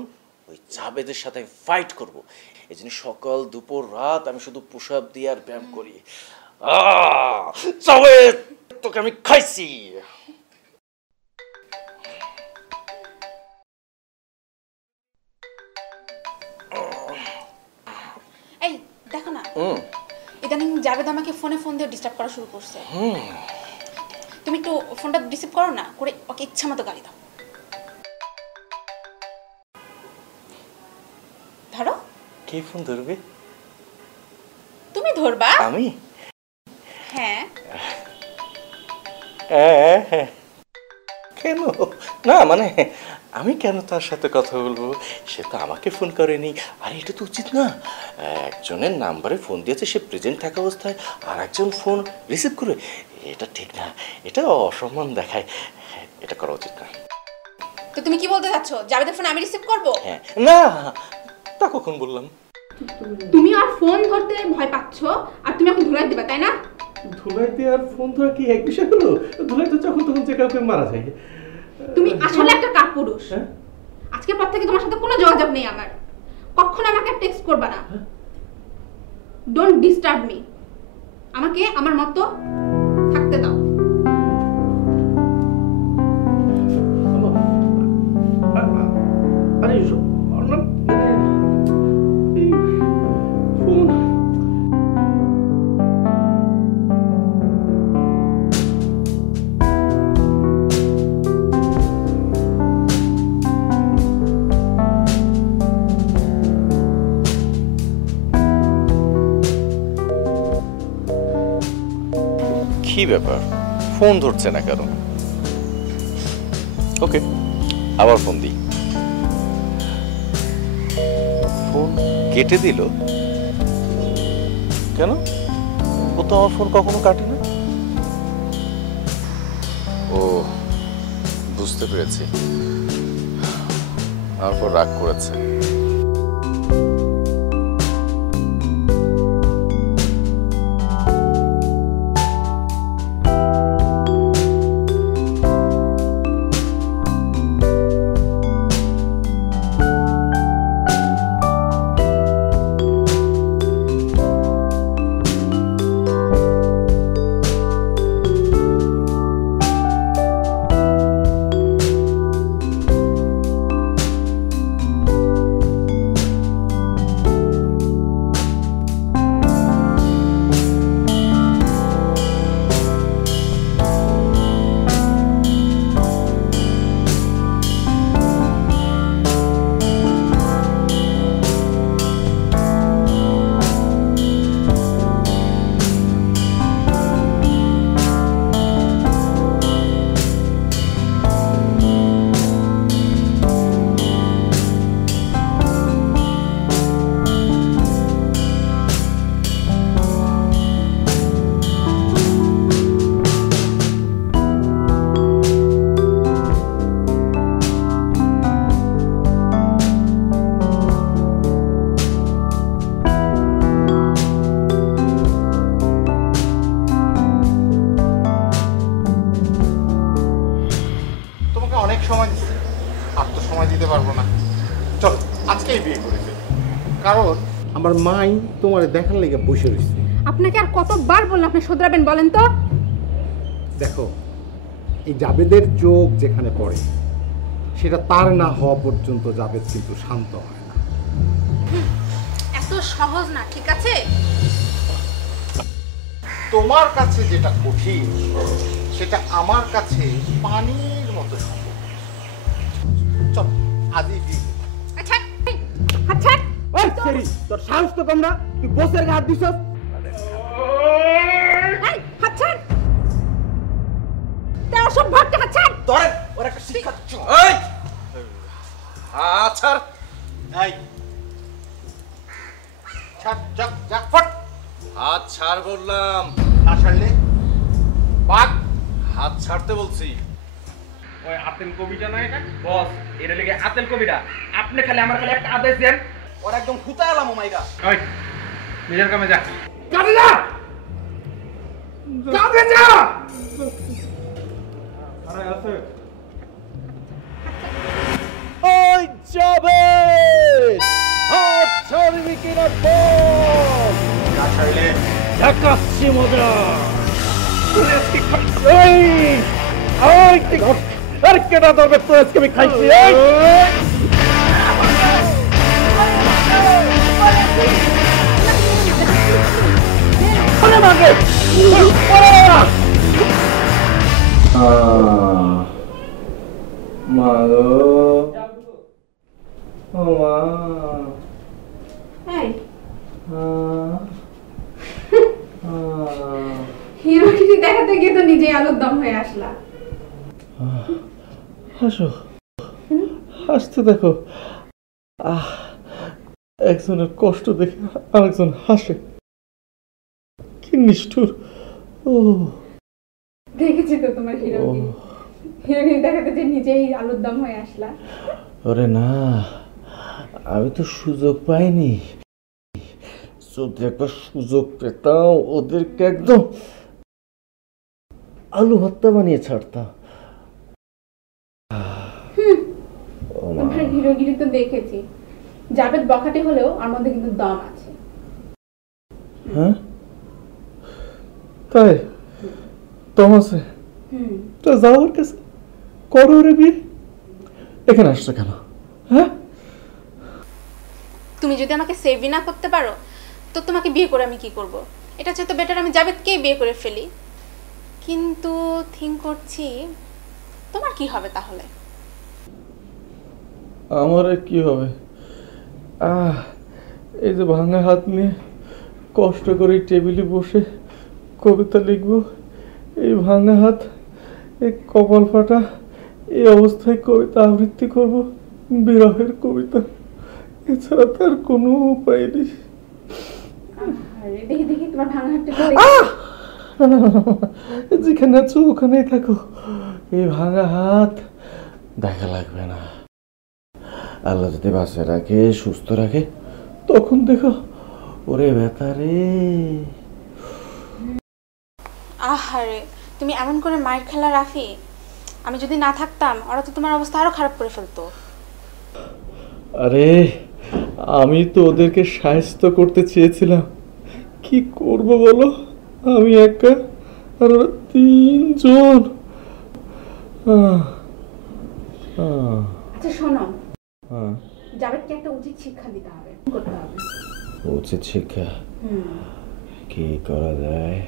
ওই জাবেদের সাথে আমি ফাইট করব, এই জন্য সকাল দুপুর রাত আমি শুধু পুশ আপ দিয়ে আর ব্যায়াম করি। জাবেদ, তোকে আমি খাইছি। এই দেখো না, ইদানিং জাবেদ আমাকে ফোনে ফোন দিয়ে ডিস্টার্ব করা শুরু করছে। তুমি একটু ফোনটা রিসিভ করো না, করে ওকে ইচ্ছা মতো গালি দাও। ধরো। কে ফোন ধরবে? তুমি ধরবা? আমি? হ্যাঁ। কেন না, মানে আমি কেন তার সাথে কথা বলবো? সে তো আমাকে ফোন করেনি। আর এটা তো উচিত না, একজনের নাম্বারে ফোন দিয়েছে, সে প্রেজেন্ট থাকা অবস্থায় আর একজন ফোন রিসিভ করে, এটা ঠিক না, এটা অসম্মান দেখায়, এটা করা উচিত না। তো তুমি কি বলতে চাচ্ছ, জাবেদের ফোন আমি রিসিভ করব? হ্যাঁ। না, তা কখন বললাম? তুমি আর ফোন ধরতে ভয় পাচ্ছ, আর তুমি এখন ধুলাই দিবা, তাই না? ধুলাইতে আর ফোন ধরা কি এক বিষয় হলো? ধুলাই তো যখন তখন যে কাউকে মারা যায়। তুমি আসলে একটা কাপুরুষ। আজকের পর থেকে তোমার সাথে কোনো যোগাযোগ নেই আমার। কখনো আমাকে টেক্সট করবা না। Don't disturb me. আমাকে আমার মতো থাকতে দাও। আরে ফোন কি ব্যাপার, ফোন ধরছে না কেন? ওকে, আবার ফোন দিই। ফোন কেটে দিল কেন? ও তো আমার ফোন কখনো কাটে না। ও, বুঝতে পেরেছি, আমার পর রাগ করেছে। সময় দিচ্ছি, আর তো সময় দিতে পারবো না। চলো আজকেই বিয়ে করে ফেলি, কারণ আমার মাই তোমার দেখার লেগে বসে রয়েছে। আপনাকে আর কতবার বললাম আপনি শোধরাবেন বলেন তো? দেখো, এই জাবেদের চোখ যেখানে পড়ে সেটা তার না হওয়া পর্যন্ত জাবেদ কিন্তু শান্ত হয় না। এত সহজ না, ঠিক আছে? তোমার কাছে যেটা কঠিন সেটা আমার কাছে পানির মতো সম্ভব। চল আজই বিয়ে। আচ্ছা আচ্ছা ওই সেরি, তোর সাহস তো কম না, তুই বসের গায়ে হাত দিছস। এই আচ্ছা তেও সব ভাগটা আচ্ছা ধরেন ওর একটা শিক্ষা দিচ্ছ। এই আচ্ছা এই ছাড়, যা যা ফট। হাত ছাড় বললাম। না ছাড়লে বাঘ। হাত ছাড়তে বলছি। ওই আতেল কবিটা না এটা বস, এটা লেগে আতেল কবিটা। আপনি খালি আমার খালি একটা আদেশ দেন, ওর একদম ফুটা এলাম মাইরা। ওই নিজের কামে যা। কাজে যা, কাজে যা। আরে আছে ওই জাবেদ, হাত ছাড়বি কিনা বল। না ছাড়লে দেখাচ্ছি মজা। এই ওই আর কেটা ধরবে তো, আজকে আমি খাইছি। মা গো, ও মা। এই হিরোইনি দেখাতে গিয়ে তো নিজেই আলুর দম হয়ে আসলা। হাসো, হাসতে দেখো। একজনের কষ্ট দেখে আরেকজন হাসে, কি নিষ্ঠুর। ও দেখেছি তো তোমার হিরোইনি, হিরোইনি দেখাতে যে নিজেই আলুর দম হয়ে আসলা। ওরে না, আমি তো সুযোগ পাইনি। যদি একটা সুযোগ পেতাম ওদেরকে একদম আলু ভর্তা বানিয়ে ছাড়তাম। তোমার হিরোগিরি তো দেখেছি, জাবেদ বখাটে হলেও আর মধ্যে কিন্তু দম আছে। হ্যাঁ তাই? দম আছে? তো যাও ওর কাছে, করো রে বিয়ে। এখানে আসছো কেন? হ্যাঁ, তুমি যদি আমাকে সেভই না করতে পারো তো তোমাকে বিয়ে করে আমি কি করব? এটা চেয়ে তো বেটার আমি জাবেদকেই বিয়ে করে ফেলি। কিন্তু থিঙ্ক করছি তোমার কি হবে তাহলে? আমার আর কি হবে? এই যে ভাঙা হাত নিয়ে কষ্ট করে টেবিলে বসে কবিতা লিখব, এই ভাঙা হাত, এই কপাল ফাটা, এই অবস্থায় কবিতা আবৃত্তি করব, বিরহের কবিতা। এছাড়া তার কোনো উপায় নেই। আরে দেখি দেখি তোমার ভাঙা হাতটা ধরে। যেখানে আছো ওখানেই থাকো, এই ভাঙা হাত দেখা লাগবে না। আল্লাহ যদি বাঁচে রাখে, সুস্থ রাখে, তখন দেখো। ওরে ব্যথা রে। আহারে, তুমি এমন করে মায়ের খেলা রাফি। আমি যদি না থাকতাম ওরা তো তোমার অবস্থা আরো খারাপ করে ফেলতো। আরে আমি তো ওদেরকে সাহায্য করতে চেয়েছিলাম, কি করব বলো? আমি একা আর ওরা তিনজন। আচ্ছা শোনো, জাবেদকে একটা উচিত শিক্ষা দিতে হবে, করতে হবে। উচিত শিক্ষা কি করা যায়?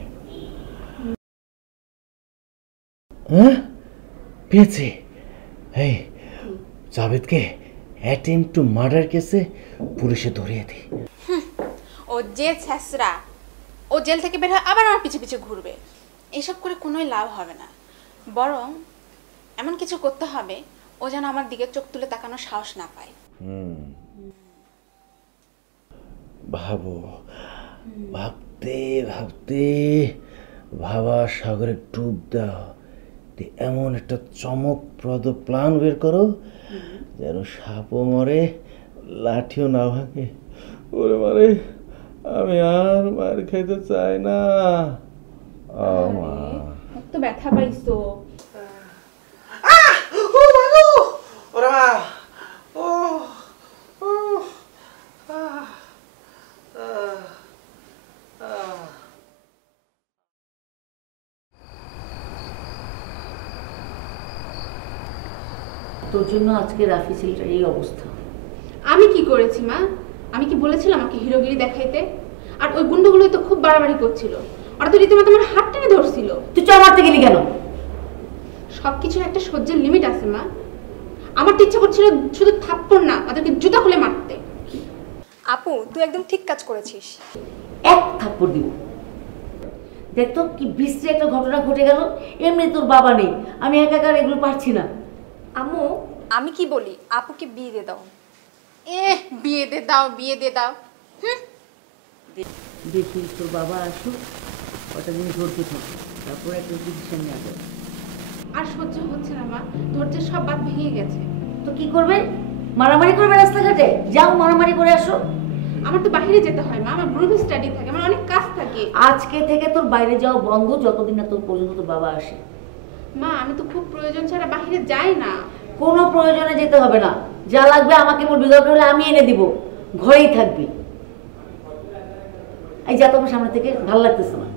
হ্যাঁ পেয়েছি। এই জাবেদকে অ্যাটেম্পট টু মার্ডার কেসে পুলিশে ধরিয়ে দিই। ও যে ছেসরা, ও জেল থেকে বের হয়ে আবার আমার পিছে পিছে ঘুরবে। এসব করে কোনোই লাভ হবে না, বরং এমন কিছু করতে হবে ও যেন আমার দিকে চোখ তুলে তাকানোর সাহস না পায়। ভাবো, ভাবতে ভাবতে ভাবা সাগরে ডুব দাও। এমন একটা চমকপ্রদ প্ল্যান বের করো যেন সাপও মরে, লাঠিও না ভাঙে। ওরে মারে, আমি আর মার খাইতে চাই না। তো ব্যথা পাইছো। তোর জন্য আজকে রাফি ছেলেটার এই অবস্থা। আমি কি করেছি মা? আমি কি বলেছিলাম আমাকে হিরোগিরি দেখাইতে? আর ওই গুন্ডগুলো তো খুব বাড়াবাড়ি করছিল, ওরা তো রীতিমতো আমার হাত টেনে ধরছিল। তুই চা মারতে গেলি কেন? সবকিছুর একটা সহ্যের লিমিট আছে মা। আমার তো ইচ্ছা করছিল শুধু থাপ্পড় না, ওদেরকে জুতা খুলে মারতে। আপু তুই একদম ঠিক কাজ করেছিস। এক থাপ্পড় দিব। দেখ তো কি বিশ্রী একটা ঘটনা ঘটে গেল। এমনি তোর বাবা নেই, আমি একা একা এগুলো পারছি না। আম্মু আমি কি বলি, আপুকে বিয়ে দিয়ে দাও। বিয়ে দে দাও, বিয়ে দে দাও। দেখি তোর বাবা আসুক, কটা দিন ধরতে থাকো, তারপর একটা ডিসিশন নেওয়া যাবে। আর সহ্য হচ্ছে না মা, ধৈর্যের সব বাদ ভেঙে গেছে। তো কি করবে? মারামারি করবে রাস্তাঘাটে? যাও মারামারি করে আসো। আমার তো বাইরে যেতে হয় মা, আমার গ্রুপ স্টাডি থাকে, আমার অনেক কাজ থাকে। আজকে থেকে তোর বাইরে যাওয়া বন্ধ, যতদিন না তোর পর্যন্ত তোর বাবা আসে। মা আমি তো খুব প্রয়োজন ছাড়া বাইরে যাই না। কোনো প্রয়োজনে যেতে হবে না, যা লাগবে আমাকে বলবি, দরকার হলে আমি এনে দিব, ঘরেই থাকবি। এই যা, তোমার সামনে থেকে ভালো লাগতেছে না।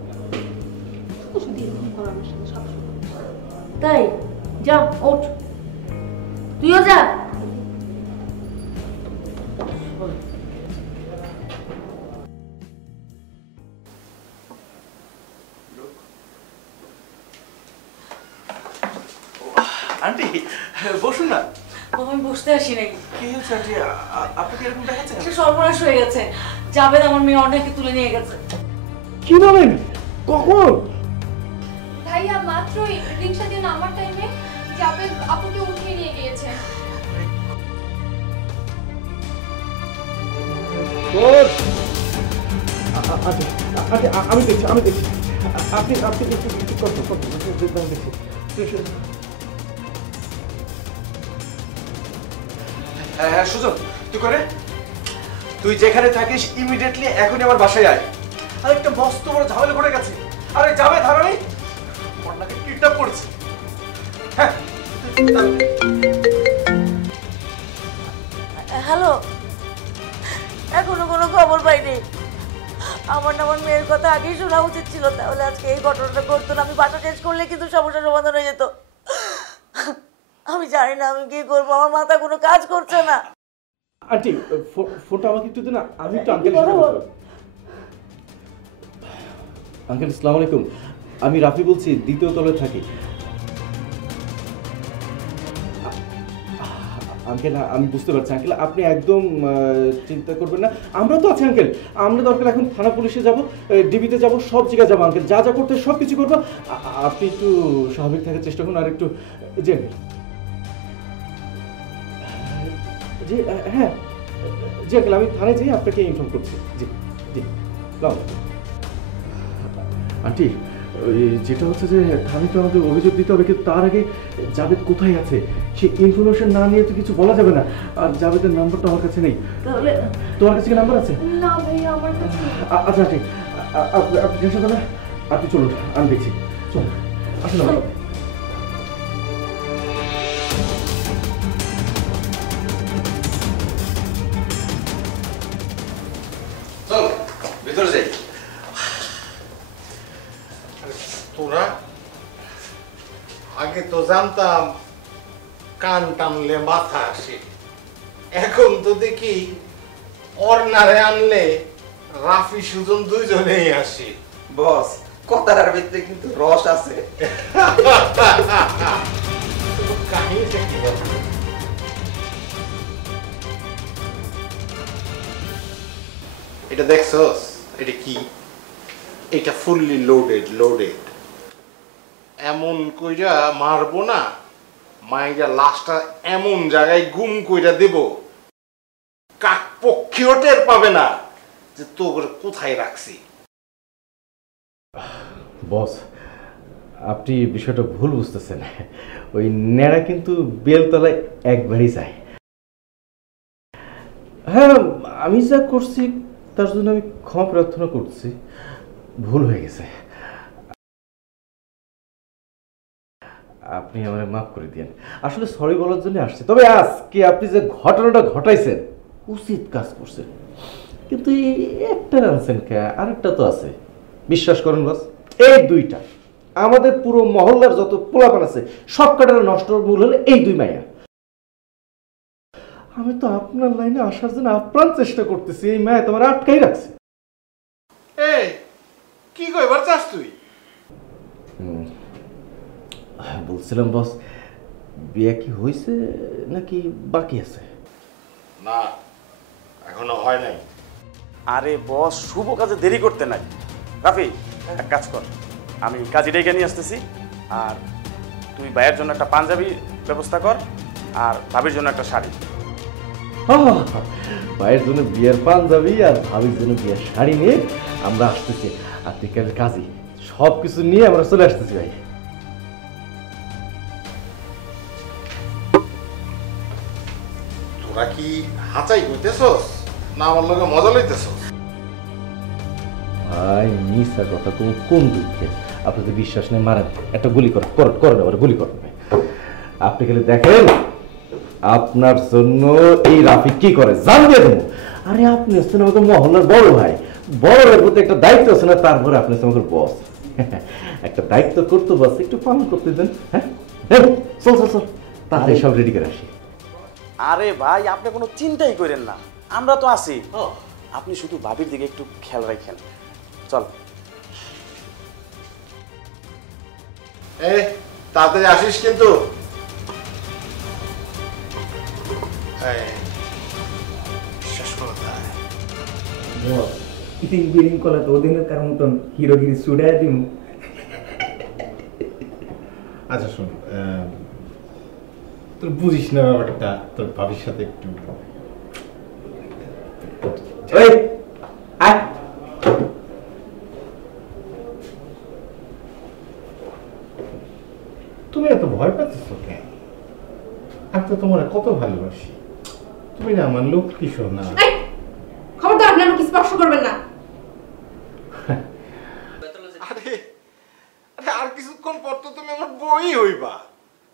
তাই যা, ওঠ, তুইও যা। আন্টি বসুন না। আমি বসতে আসি নাই। কি হচ্ছে আন্টি, আপনাকে এরকম দেখাচ্ছে? একটা সর্বনাশ হয়ে গেছে। জাবেদ আমার মেয়ে অনেককে তুলে নিয়ে গেছে। কি বলেন? কখন? ভাইয়া মাত্রই রিক্সা দিয়ে নামার টাইমে জাবেদ আপুকে উঠিয়ে নিয়ে গিয়েছে। আমি দেখছি, আপনি দেখছি। হ্যাঁ সুজন, তুই করে তুই যেখানে থাকিস ইমিডিয়েটলি এখনই আমার বাসায় আয়। আর একটা মস্ত বড় ঝামেলা ঘটে গেছে। আরে যাবে ধারণাই কন্যাকে কিডন্যাপ করেছে। হ্যাঁ হ্যালো, এখনো কোনো খবর পাইনি। আমার না আমার মেয়ের কথা আগেই শোনা উচিত ছিল, তাহলে আজকে এই ঘটনাটা ঘটতো না। আমি বাসা চেঞ্জ করলে কিন্তু সমস্যার সমাধান হয়ে যেত। আমি জানি না আমি কি করবো, আমার মাথা কোনো কাজ করছে না। আন্টি ফোনটা আমাকে একটু দিন, আমি একটু আঙ্কেলের সাথে কথা বলবো। আঙ্কেল আসসালামু আলাইকুম, আমি রাফি বলছি, দ্বিতীয় তলায় থাকি। আঙ্কেল আমি বুঝতে পারছি আঙ্কেল, আপনি একদম চিন্তা করবেন না, আমরা তো আছি আঙ্কেল। আমরা দরকার এখন থানা পুলিশে যাব, ডিবিতে যাব, সব জায়গায় যাবো আঙ্কেল, যা যা করতে সব কিছু করবো। আপনি একটু স্বাভাবিক থাকার চেষ্টা করুন, আর একটু জি জি হ্যাঁ জি আঙ্কেল, আমি থানায় যেয়ে আপনাকে ইনফর্ম করছি। জি জি আন্টি, যেটা হচ্ছে যে থানায় তো আমাদের অভিযোগ দিতে হবে, কিন্তু তার আগে জাবেদ কোথায় আছে সে ইনফরমেশন না নিয়ে তো কিছু বলা যাবে না। আর জাবেদের নাম্বারটা আমার কাছে নেই। তাহলে তোমার কাছে কি নাম্বার আছে? না ভাইয়া, আমার কাছে আচ্ছা ঠিক, আপনি টেনশন করেন, আপনি চলুন, আমি দেখছি। চলুন আসুন। চল ভিতরে যাই। তোরা আগে তো জানতাম কান টানলে মাথা আসে, এখন তো দেখি অর্নারে আনলে রাফি সুজন দুইজনেই আসে। বস কথার ভিতরে কিন্তু রস আছে। কাহিনীটা কি বল? এটা দেখছস? এটা কি? এটা ফুললি লোডেড। এমন কইরা মারবো না, মাইরা লাশটা এমন জায়গায় গুম কইরা দেব, কাক পক্ষীও টের পাবে না যে তোর কোথায় রাখছি। বস আপনি বিষয়টা ভুল বুঝতেছেন, ওই ন্যাড়া কিন্তু বেলতলায় একবারই যায়। হ্যাঁ আমি যা করছি তার জন্য আমি ক্ষমা প্রার্থনা করছি, ভুল হয়ে গেছে, আপনি আমাকে মাফ করে দিন। আসলে সরি বলার জন্য আসছে, তবে আজকে আপনি যে ঘটনাটা ঘটাইছেন উচিত কাজ করছেন, কিন্তু একটা আনছেন কে, আরেকটা তো আছে। বিশ্বাস করেন বস, এই দুইটা আমাদের পুরো মহল্লার যত পোলাপান আছে সব কাটার নষ্ট মূল হলে এই দুই মাইয়া। আমি তো আপনার লাইনে আসার জন্য আপ্রাণ চেষ্টা করতেছি, এই মায়া তোমার আটকাই রাখছে। এই কি কইবার চাস তুই? বলছিলাম বস, বিয়ে কি হয়েছে নাকি বাকি আছে? না, এখনো হয় নাই। আরে বস, শুভ কাজে দেরি করতে নাই। রাফি, এক কাজ কর, আমি কাজী ডেকে নিয়ে আসতেছি, আর তুই ভাইয়ের জন্য একটা পাঞ্জাবি ব্যবস্থা কর, আর ভাবির জন্য একটা শাড়ি। ভাইয়ের জন্য বিয়ের পাঞ্জাবি আর ভাবির জন্য বিয়ের শাড়ি নিয়ে আমরা আসতেছি। আর টিকারের কাজী সব কিছু নিয়ে আমরা চলে আসতেছি ভাই। তোরা কি হাঁচাই করতেছস না আমার লগে মজা লইতেছস? ভাই মিশা কথা কোন কোন দুঃখে, আপনি তো বিশ্বাস নেই, মারেন একটা গুলি করেন আবার গুলি করেন ভাই। আপনি খালি দেখেন আপনার জন্য এই রাফি কি করে জান দিয়ে দেবো। আরে আপনি হচ্ছেন আমাকে মহল্লার বড় ভাই, বড়ের প্রতি একটা দায়িত্ব আছে না, তারপরে আপনি হচ্ছেন আমাকে বস। একটা দায়িত্ব করতে বস, একটু পালন করতে দেন। হ্যাঁ চল চল চল, তাড়াতাড়ি সব রেডি করে আসি। আরে ভাই, আপনি কোনো চিন্তাই করেন না, আমরা তো আছি। আপনি শুধু ভাবির দিকে একটু খেয়াল রাখেন। চল। তাড়াতাড়ি আসিস কিন্তু। বিশ্বাস করো তাই ইতিং বিরিং কলা তো ওদিনের কার মতন হিরোগিরি সুডায় দিম। আচ্ছা শোন, তোর বুঝিস না ব্যাপারটা, তোর ভাবির সাথে একটু তুমি এত ভয় পাচ্ছ কেন? আমি তো তোমার কত ভালোবাসি, তুমি না আমার লক্ষ্মী সোনা। খবরদার, আপনি আমাকে স্পর্শ করবেন না। আরে আরে আর কিছুক্ষণ পর তো তুমি আমার বই হইবা,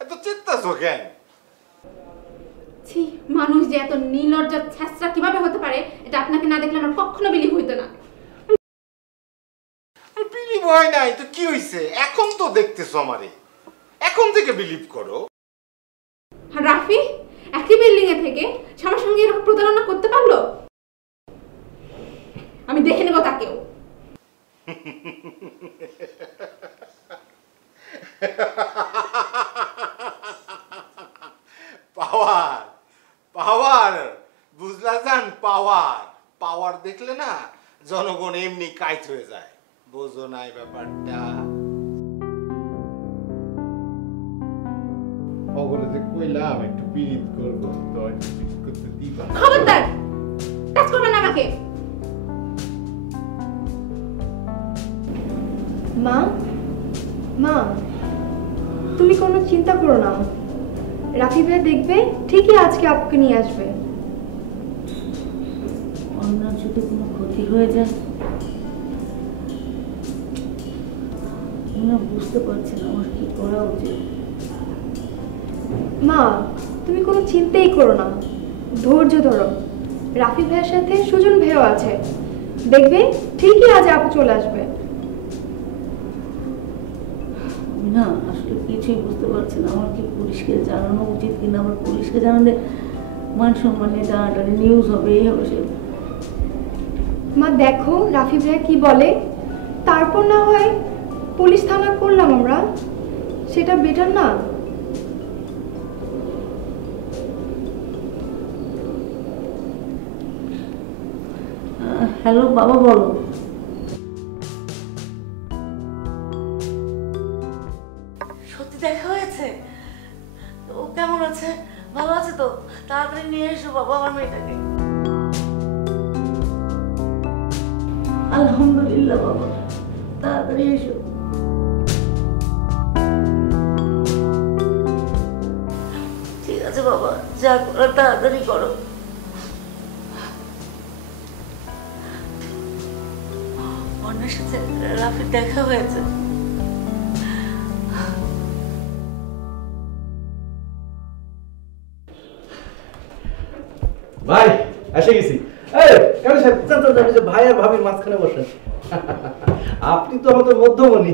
এত চিন্তাছো কেন? ছি, মানুষ যে এত নির্লজ্জ ছ্যাঁচড়া কিভাবে হতে পারে, এটা আপনাকে না দেখলে আমার কখনো বিলিভ হইতো না। বিলিভ হয় নাই তো কি হইছে? এখন তো দেখতেছো আমারে, এখন থেকে বিলিভ করো। রাফি একই বিল্ডিং এ থেকে আমার সঙ্গে এরকম প্রতারণা করতে পারলো? আমি দেখে নেব তাকেও। পাওয়ার পাওয়ার বুঝলা যান, পাওয়ার পাওয়ার দেখলে না জনগণ এমনি কাইট হয়ে যায়, বোঝো নাই ব্যাপারটা? অগরে যে কইলাম একটু পিরিত করবো, তো একটু পিরিত করতে দিবা। খবরদার, টাচ করবেন না আমাকে। মা মা, তুমি কোনো চিন্তা করো না, রাফি ভাই দেখবে ঠিকই আজকে আপুকে নিয়ে আসবে। অন্যার যদি কোনো ক্ষতি হয়ে যায়, আমি বুঝতে পারছি না আমার কি করা উচিত। মা তুমি কোনো চিন্তাই করো না, ধৈর্য ধরো। রাফি ভাইয়ের সাথে সুজন ভাইও আছে, দেখবে ঠিকই আজ আপু চলে আসবে। আমি না আসলে কিছুই বুঝতে পারছি না, আমার কি পুলিশকে জানানো উচিত কিনা। আমার পুলিশকে জানালে মান সম্মান নিয়ে টানাটানি নিউজ হবে, এই হবে সে। মা দেখো রাফি ভাইয়া কি বলে, তারপর না হয় পুলিশ থানা করলাম আমরা, সেটা বেটার না? হ্যালো বাবা, বলো। সত্যি দেখা হয়েছে? ও কেমন আছে? ভালো আছে তো? তাড়াতাড়ি নিয়ে এসো বাবা আমার মেয়েটাকে। আলহামদুলিল্লাহ বাবা, তাড়াতাড়ি এসো। ঠিক আছে বাবা, যা করার তাড়াতাড়ি করো। অন্যের সাথে রাফির দেখা হয়েছে। ভাই এসে গেছি। ভাই আর ভাবির মাঝখানে বসেন। আপনি তো আমাদের মধ্যমণি।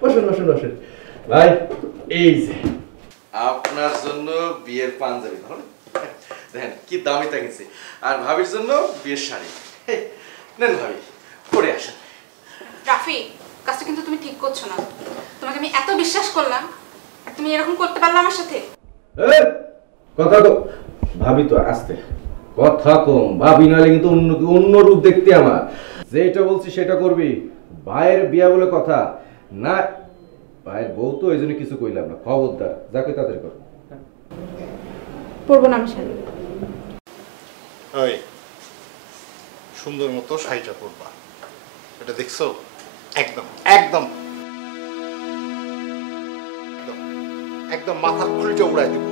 বসেন বসেন বসেন। ভাই এই যে আপনার জন্য বিয়ের পাঞ্জাবি, দেখেন কি দামি তাকিয়েছে, আর ভাবির জন্য বিয়ের শাড়ি। নেন ভাবি, পরে আসেন। রাফি, কাজটা কিন্তু তুমি ঠিক করছো না। তোমাকে আমি এত বিশ্বাস করলাম, আর তুমি এরকম করতে পারলে আমার সাথে? কথা তো ভাবি তো আসতে কথা কম, ভাবি নাহলে কিন্তু অন্য রূপ দেখতে আমার। যেটা বলছি সেটা করবি। ভাইয়ের বিয়া বলে কথা না, ভাইয়ের বউ তো এই জন্য কিছু কইলাম না। খবরদার যাকে তাদের কর পরবো না আমি শাড়ি। ওই সুন্দর মতো শাড়িটা পরবা, এটা দেখছো? একদম একদম একদম একদম মাথার খুলিটা উড়াই দেব।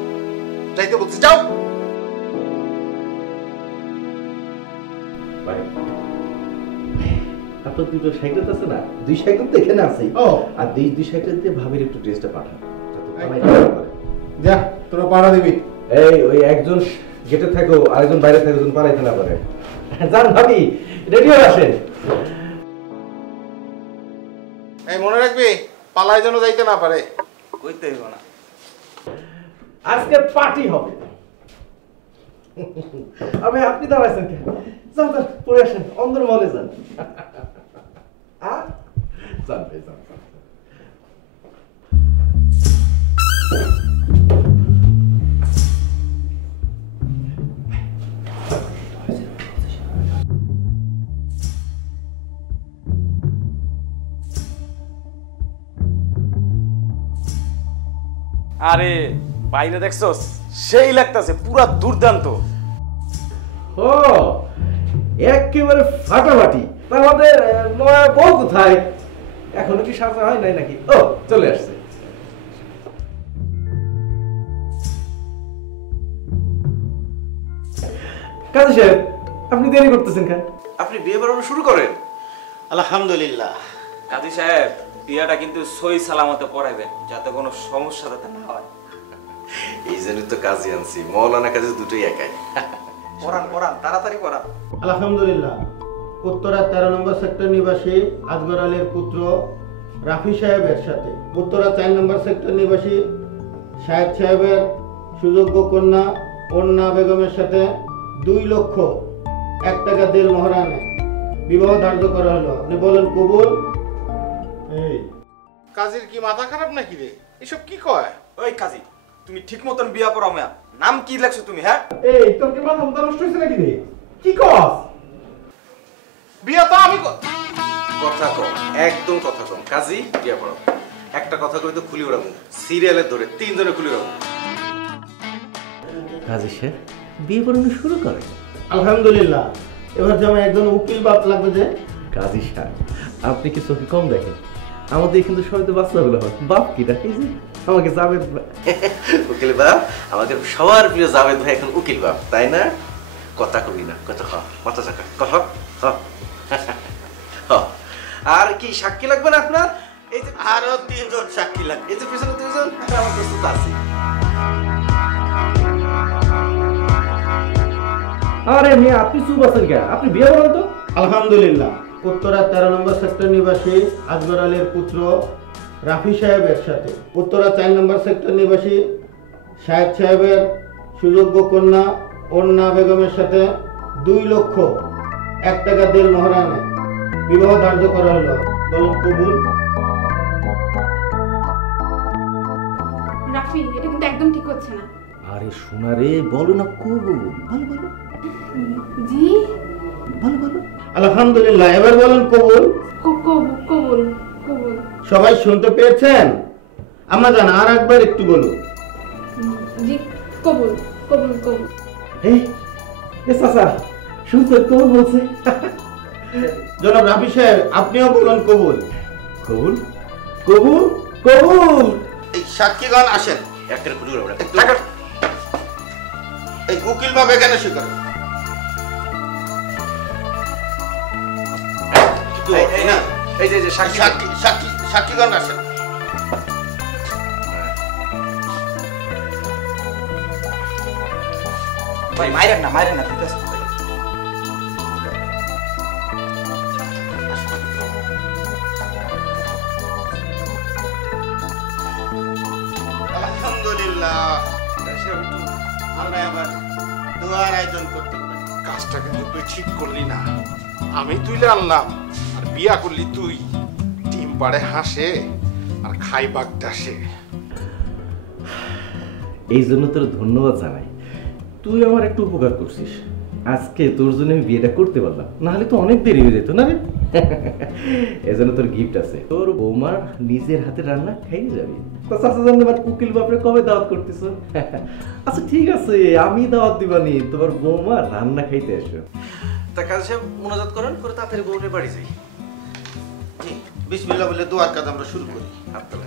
যাইতে বলছি, যাও। ভাই আপনার দুটো সাইকেল আছে না, দুই সাইকেল তো এখানে আছে। আর দুই সাইকেল দিয়ে ভাবির একটু ড্রেসটা পাঠান। যা, তোরা পাড়া দিবি। এই ওই একজন গেটে থাকো, আরেকজন বাইরে থাকো, একজন পালাইতে না পারে। যান ভাবি, রেডি হয়ে আসেন। এই মনে রাখবি, পালায় যেন যাইতে না পারে। কইতে হইব না, আজকে পার্টি হবে। আরে আপনি দাঁড়াইছেন কেন? যান যান, পরে আসেন, অন্দর মলে যান। যান ভাই, যান। আরে বাইরে দেখছস, সেই লাগতাছে, পুরা দুর্দান্ত। ও একেবারে ফাটাফাটি। আমাদের নয়া বউ কোথায়? এখনো কি সাজা হয় নাই নাকি? ও চলে আসছে। কাজী সাহেব, আপনি দেরি করতেছেন কেন? আপনি বিয়ে বাড়ানো শুরু করেন। আলহামদুলিল্লাহ। কাজী সাহেব বিয়াটা কিন্তু সই সালামতে পড়াইবেন, যাতে কোনো সমস্যা যাতে না হয়। এই জন্য তো কাজী আনছি, মৌলানা কাজী দুটোই একাই। পড়ান পড়ান, তাড়াতাড়ি পড়ান। আলহামদুলিল্লাহ। উত্তরা 13 নম্বর সেক্টর নিবাসী আজগর আলীর পুত্র রাফি সাহেবের সাথে উত্তরা 4 নম্বর সেক্টর নিবাসী শাহেদ সাহেবের সুযোগ্য কন্যা অন্না বেগমের সাথে 2 লক্ষ 1 টাকা দিল মোহরানে বিবাহ ধার্য করা হলো। আপনি বলেন কবুল? এই কাজীর কি মাথা খারাপ নাকি রে? এসব কি কয়? ওই কাজী, তুমি ঠিক মতন বিয়া পড়াও মিয়া। নাম কি লেখছো তুমি? হ্যাঁ এই তোর কি মাথা নষ্ট হইছে নাকি রে? কি কস? বিয়া তো আমি কথা কম, একদম কথা কম। কাজী বিয়া পড়াও। একটা কথা কই তো খুলি উড়াবো, সিরিয়ালের ধরে 3 জনে খুলি উড়াবো। কাজী সাহেব বিয়ে পড়ানো শুরু করে। আলহামদুলিল্লাহ। এবার যেমন একজন উকিল বাপ লাগবে যে। কাজী সাহেব আপনি কি চোখে কম দেখেন? আমাদের কিন্তু সবাই তো বাচ্চাগুলো হয়। বাপ কি দেখে যে আমাকে জাভেদ উকিল বাপ, আমাদের সবার প্রিয় জাভেদ ভাই এখন উকিল বাপ, তাই না? কথা কবি না, কথা হ, মাথা চাকা কহ হ। আর কি সাক্ষী লাগবে না আপনার? এই যে আরো 3 জন সাক্ষী লাগবে। এই যে পিছনে 2 জন, আমার প্রস্তুত আছে। আরে মেয়ে, আপনি চুপ আছেন কেন? আপনি বিয়ে করেন তো। আলহামদুলিল্লাহ। উত্তরা 13 নম্বর সেক্টর নিবাসী আজগর আলীর পুত্র রাফি সাহেবের সাথে উত্তরা 4 নম্বর সেক্টর নিবাসী শাহেদ সাহেবের সুযোগ্য কন্যা অন্না বেগমের সাথে 2 লক্ষ 1 টাকা দিল মোহরানে বিবাহ ধার্য করা হলো। বলুন কবুল? রাফি, এটা কিন্তু একদম ঠিক হচ্ছে না। আরে শোনা রে, বলো না কবুল। ভালো ভালো। জি ভালো ভালো। আলহামদুলিল্লাহ। এবার বলুন কবুল? কবুল কবুল। সবাই শুনতে পেয়েছেন? আমরা জান আর একবার একটু বলুন। জি কবুল কবুল কবুল। এই চাচা শুনছেন কবুল বলছে? জনাব রাফি সাহেব আপনিও বলুন কবুল? কবুল কবুল কবুল। এই সাক্ষীগণ আসেন। একটা খুলি উড়াবো। এই উকিল বাপ এখানে স্বীকার। এই না, এই যে সাক্ষী সাক্ষীগণ আসেন। ভাই মাইরেন না, মাইরেন না, ঠিক আছে। আলহামদুলিল্লাহ। আমরা এবার দোয়ার আয়োজন করতে পারি। কাজটা কিন্তু তুই ঠিক করলি না। আমি তুইলে আনলাম আর বিয়া করলি তুই। ডিম পাড়ে হাসে আর খাই বাগদাসে। এই জন্য তোর ধন্যবাদ জানাই, তুই আমার একটু উপকার করছিস। আজকে তোর জন্য আমি বিয়েটা করতে পারলাম, নাহলে তো অনেক দেরি হয়ে যেত না রে। এজন্য তোর গিফট আছে, তোর বৌমার নিজের হাতে রান্না খাইয়ে যাবি। উকিল বাপরে কবে দাওয়াত করতেছ? আচ্ছা ঠিক আছে, আমি দাওয়াত দিবানি, তোমার বৌমা রান্না খাইতে এসো। তা কাজী সাহেব মোনাজাত করেন, করে তাড়াতাড়ি বউনের বাড়ি যাই। বিসমিল্লাহ বলে দোয়ার কাজ আমরা শুরু করি। হাততালি।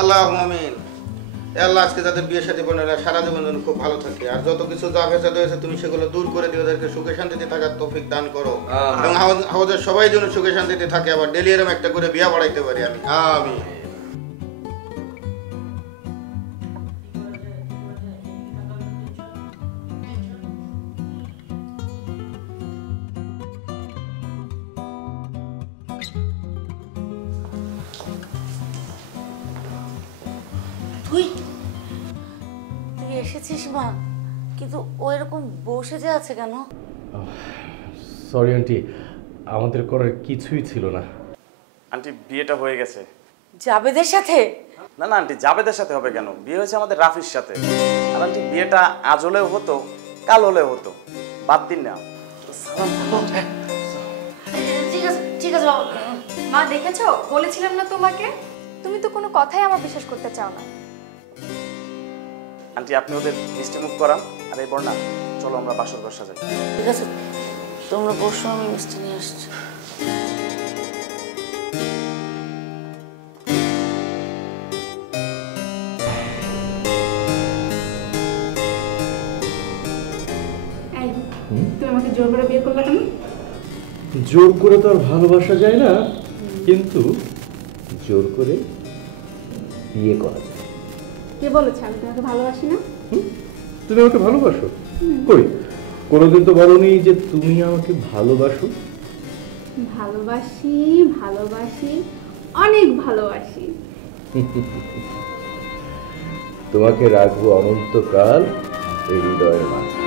আল্লাহুম্মা আমিন। এ আল্লাহ, আজকে যাদের বিয়ে শাদী বোনেরা সারা জীবন যেন খুব ভালো থাকে, আর যত কিছু যা ভেজাল হয়েছে তুমি সেগুলো দূর করে দিয়ে ওদেরকে সুখে শান্তিতে থাকার তৌফিক দান করো, এবং আমাদের সবাই যেন সুখে শান্তিতে থাকে, আবার ডেলি এরকম একটা করে বিয়া বাড়াইতে পারি আমি। আমিন। তুই তুই এসেছিস মা, কিন্তু ও এরকম বসে যে আছে কেন? সরি আন্টি, আমাদের করার কিছুই ছিল না। আন্টি বিয়েটা হয়ে গেছে। জাবেদের সাথে? না না আন্টি, জাবেদের সাথে হবে কেন? বিয়ে হয়েছে আমাদের রাফির সাথে। আর আন্টি বিয়েটা আজ হলেও হতো, কাল হলেও হতো, বাদ দিন না। ঠিক আছে ঠিক আছে বাবা। মা দেখেছো, বলেছিলাম না তোমাকে, তুমি তো কোনো কথাই আমার বিশ্বাস করতে চাও না। আন্টি আপনি ওদের মিষ্টি মুখ করান, আর এই বর্ণা চলো আমরা বাসর ঘর সাজাই। ঠিক আছে, তোমরা বসো, আমি মিষ্টি নিয়ে আসছি। তুমি আমাকে জোর করে বিয়ে করলে কেন? জোর করে তো আর ভালোবাসা যায় না, কিন্তু জোর করে বিয়ে করা যায়। কে বলেছে আমি তোমাকে ভালোবাসি না? তুমি আমাকে ভালোবাসো? কই, কোনোদিন তো বলোনি যে তুমি আমাকে ভালোবাসো। ভালোবাসি, ভালোবাসি, অনেক ভালোবাসি। তোমাকে রাখবো অনন্তকাল এই হৃদয়ের মাঝে।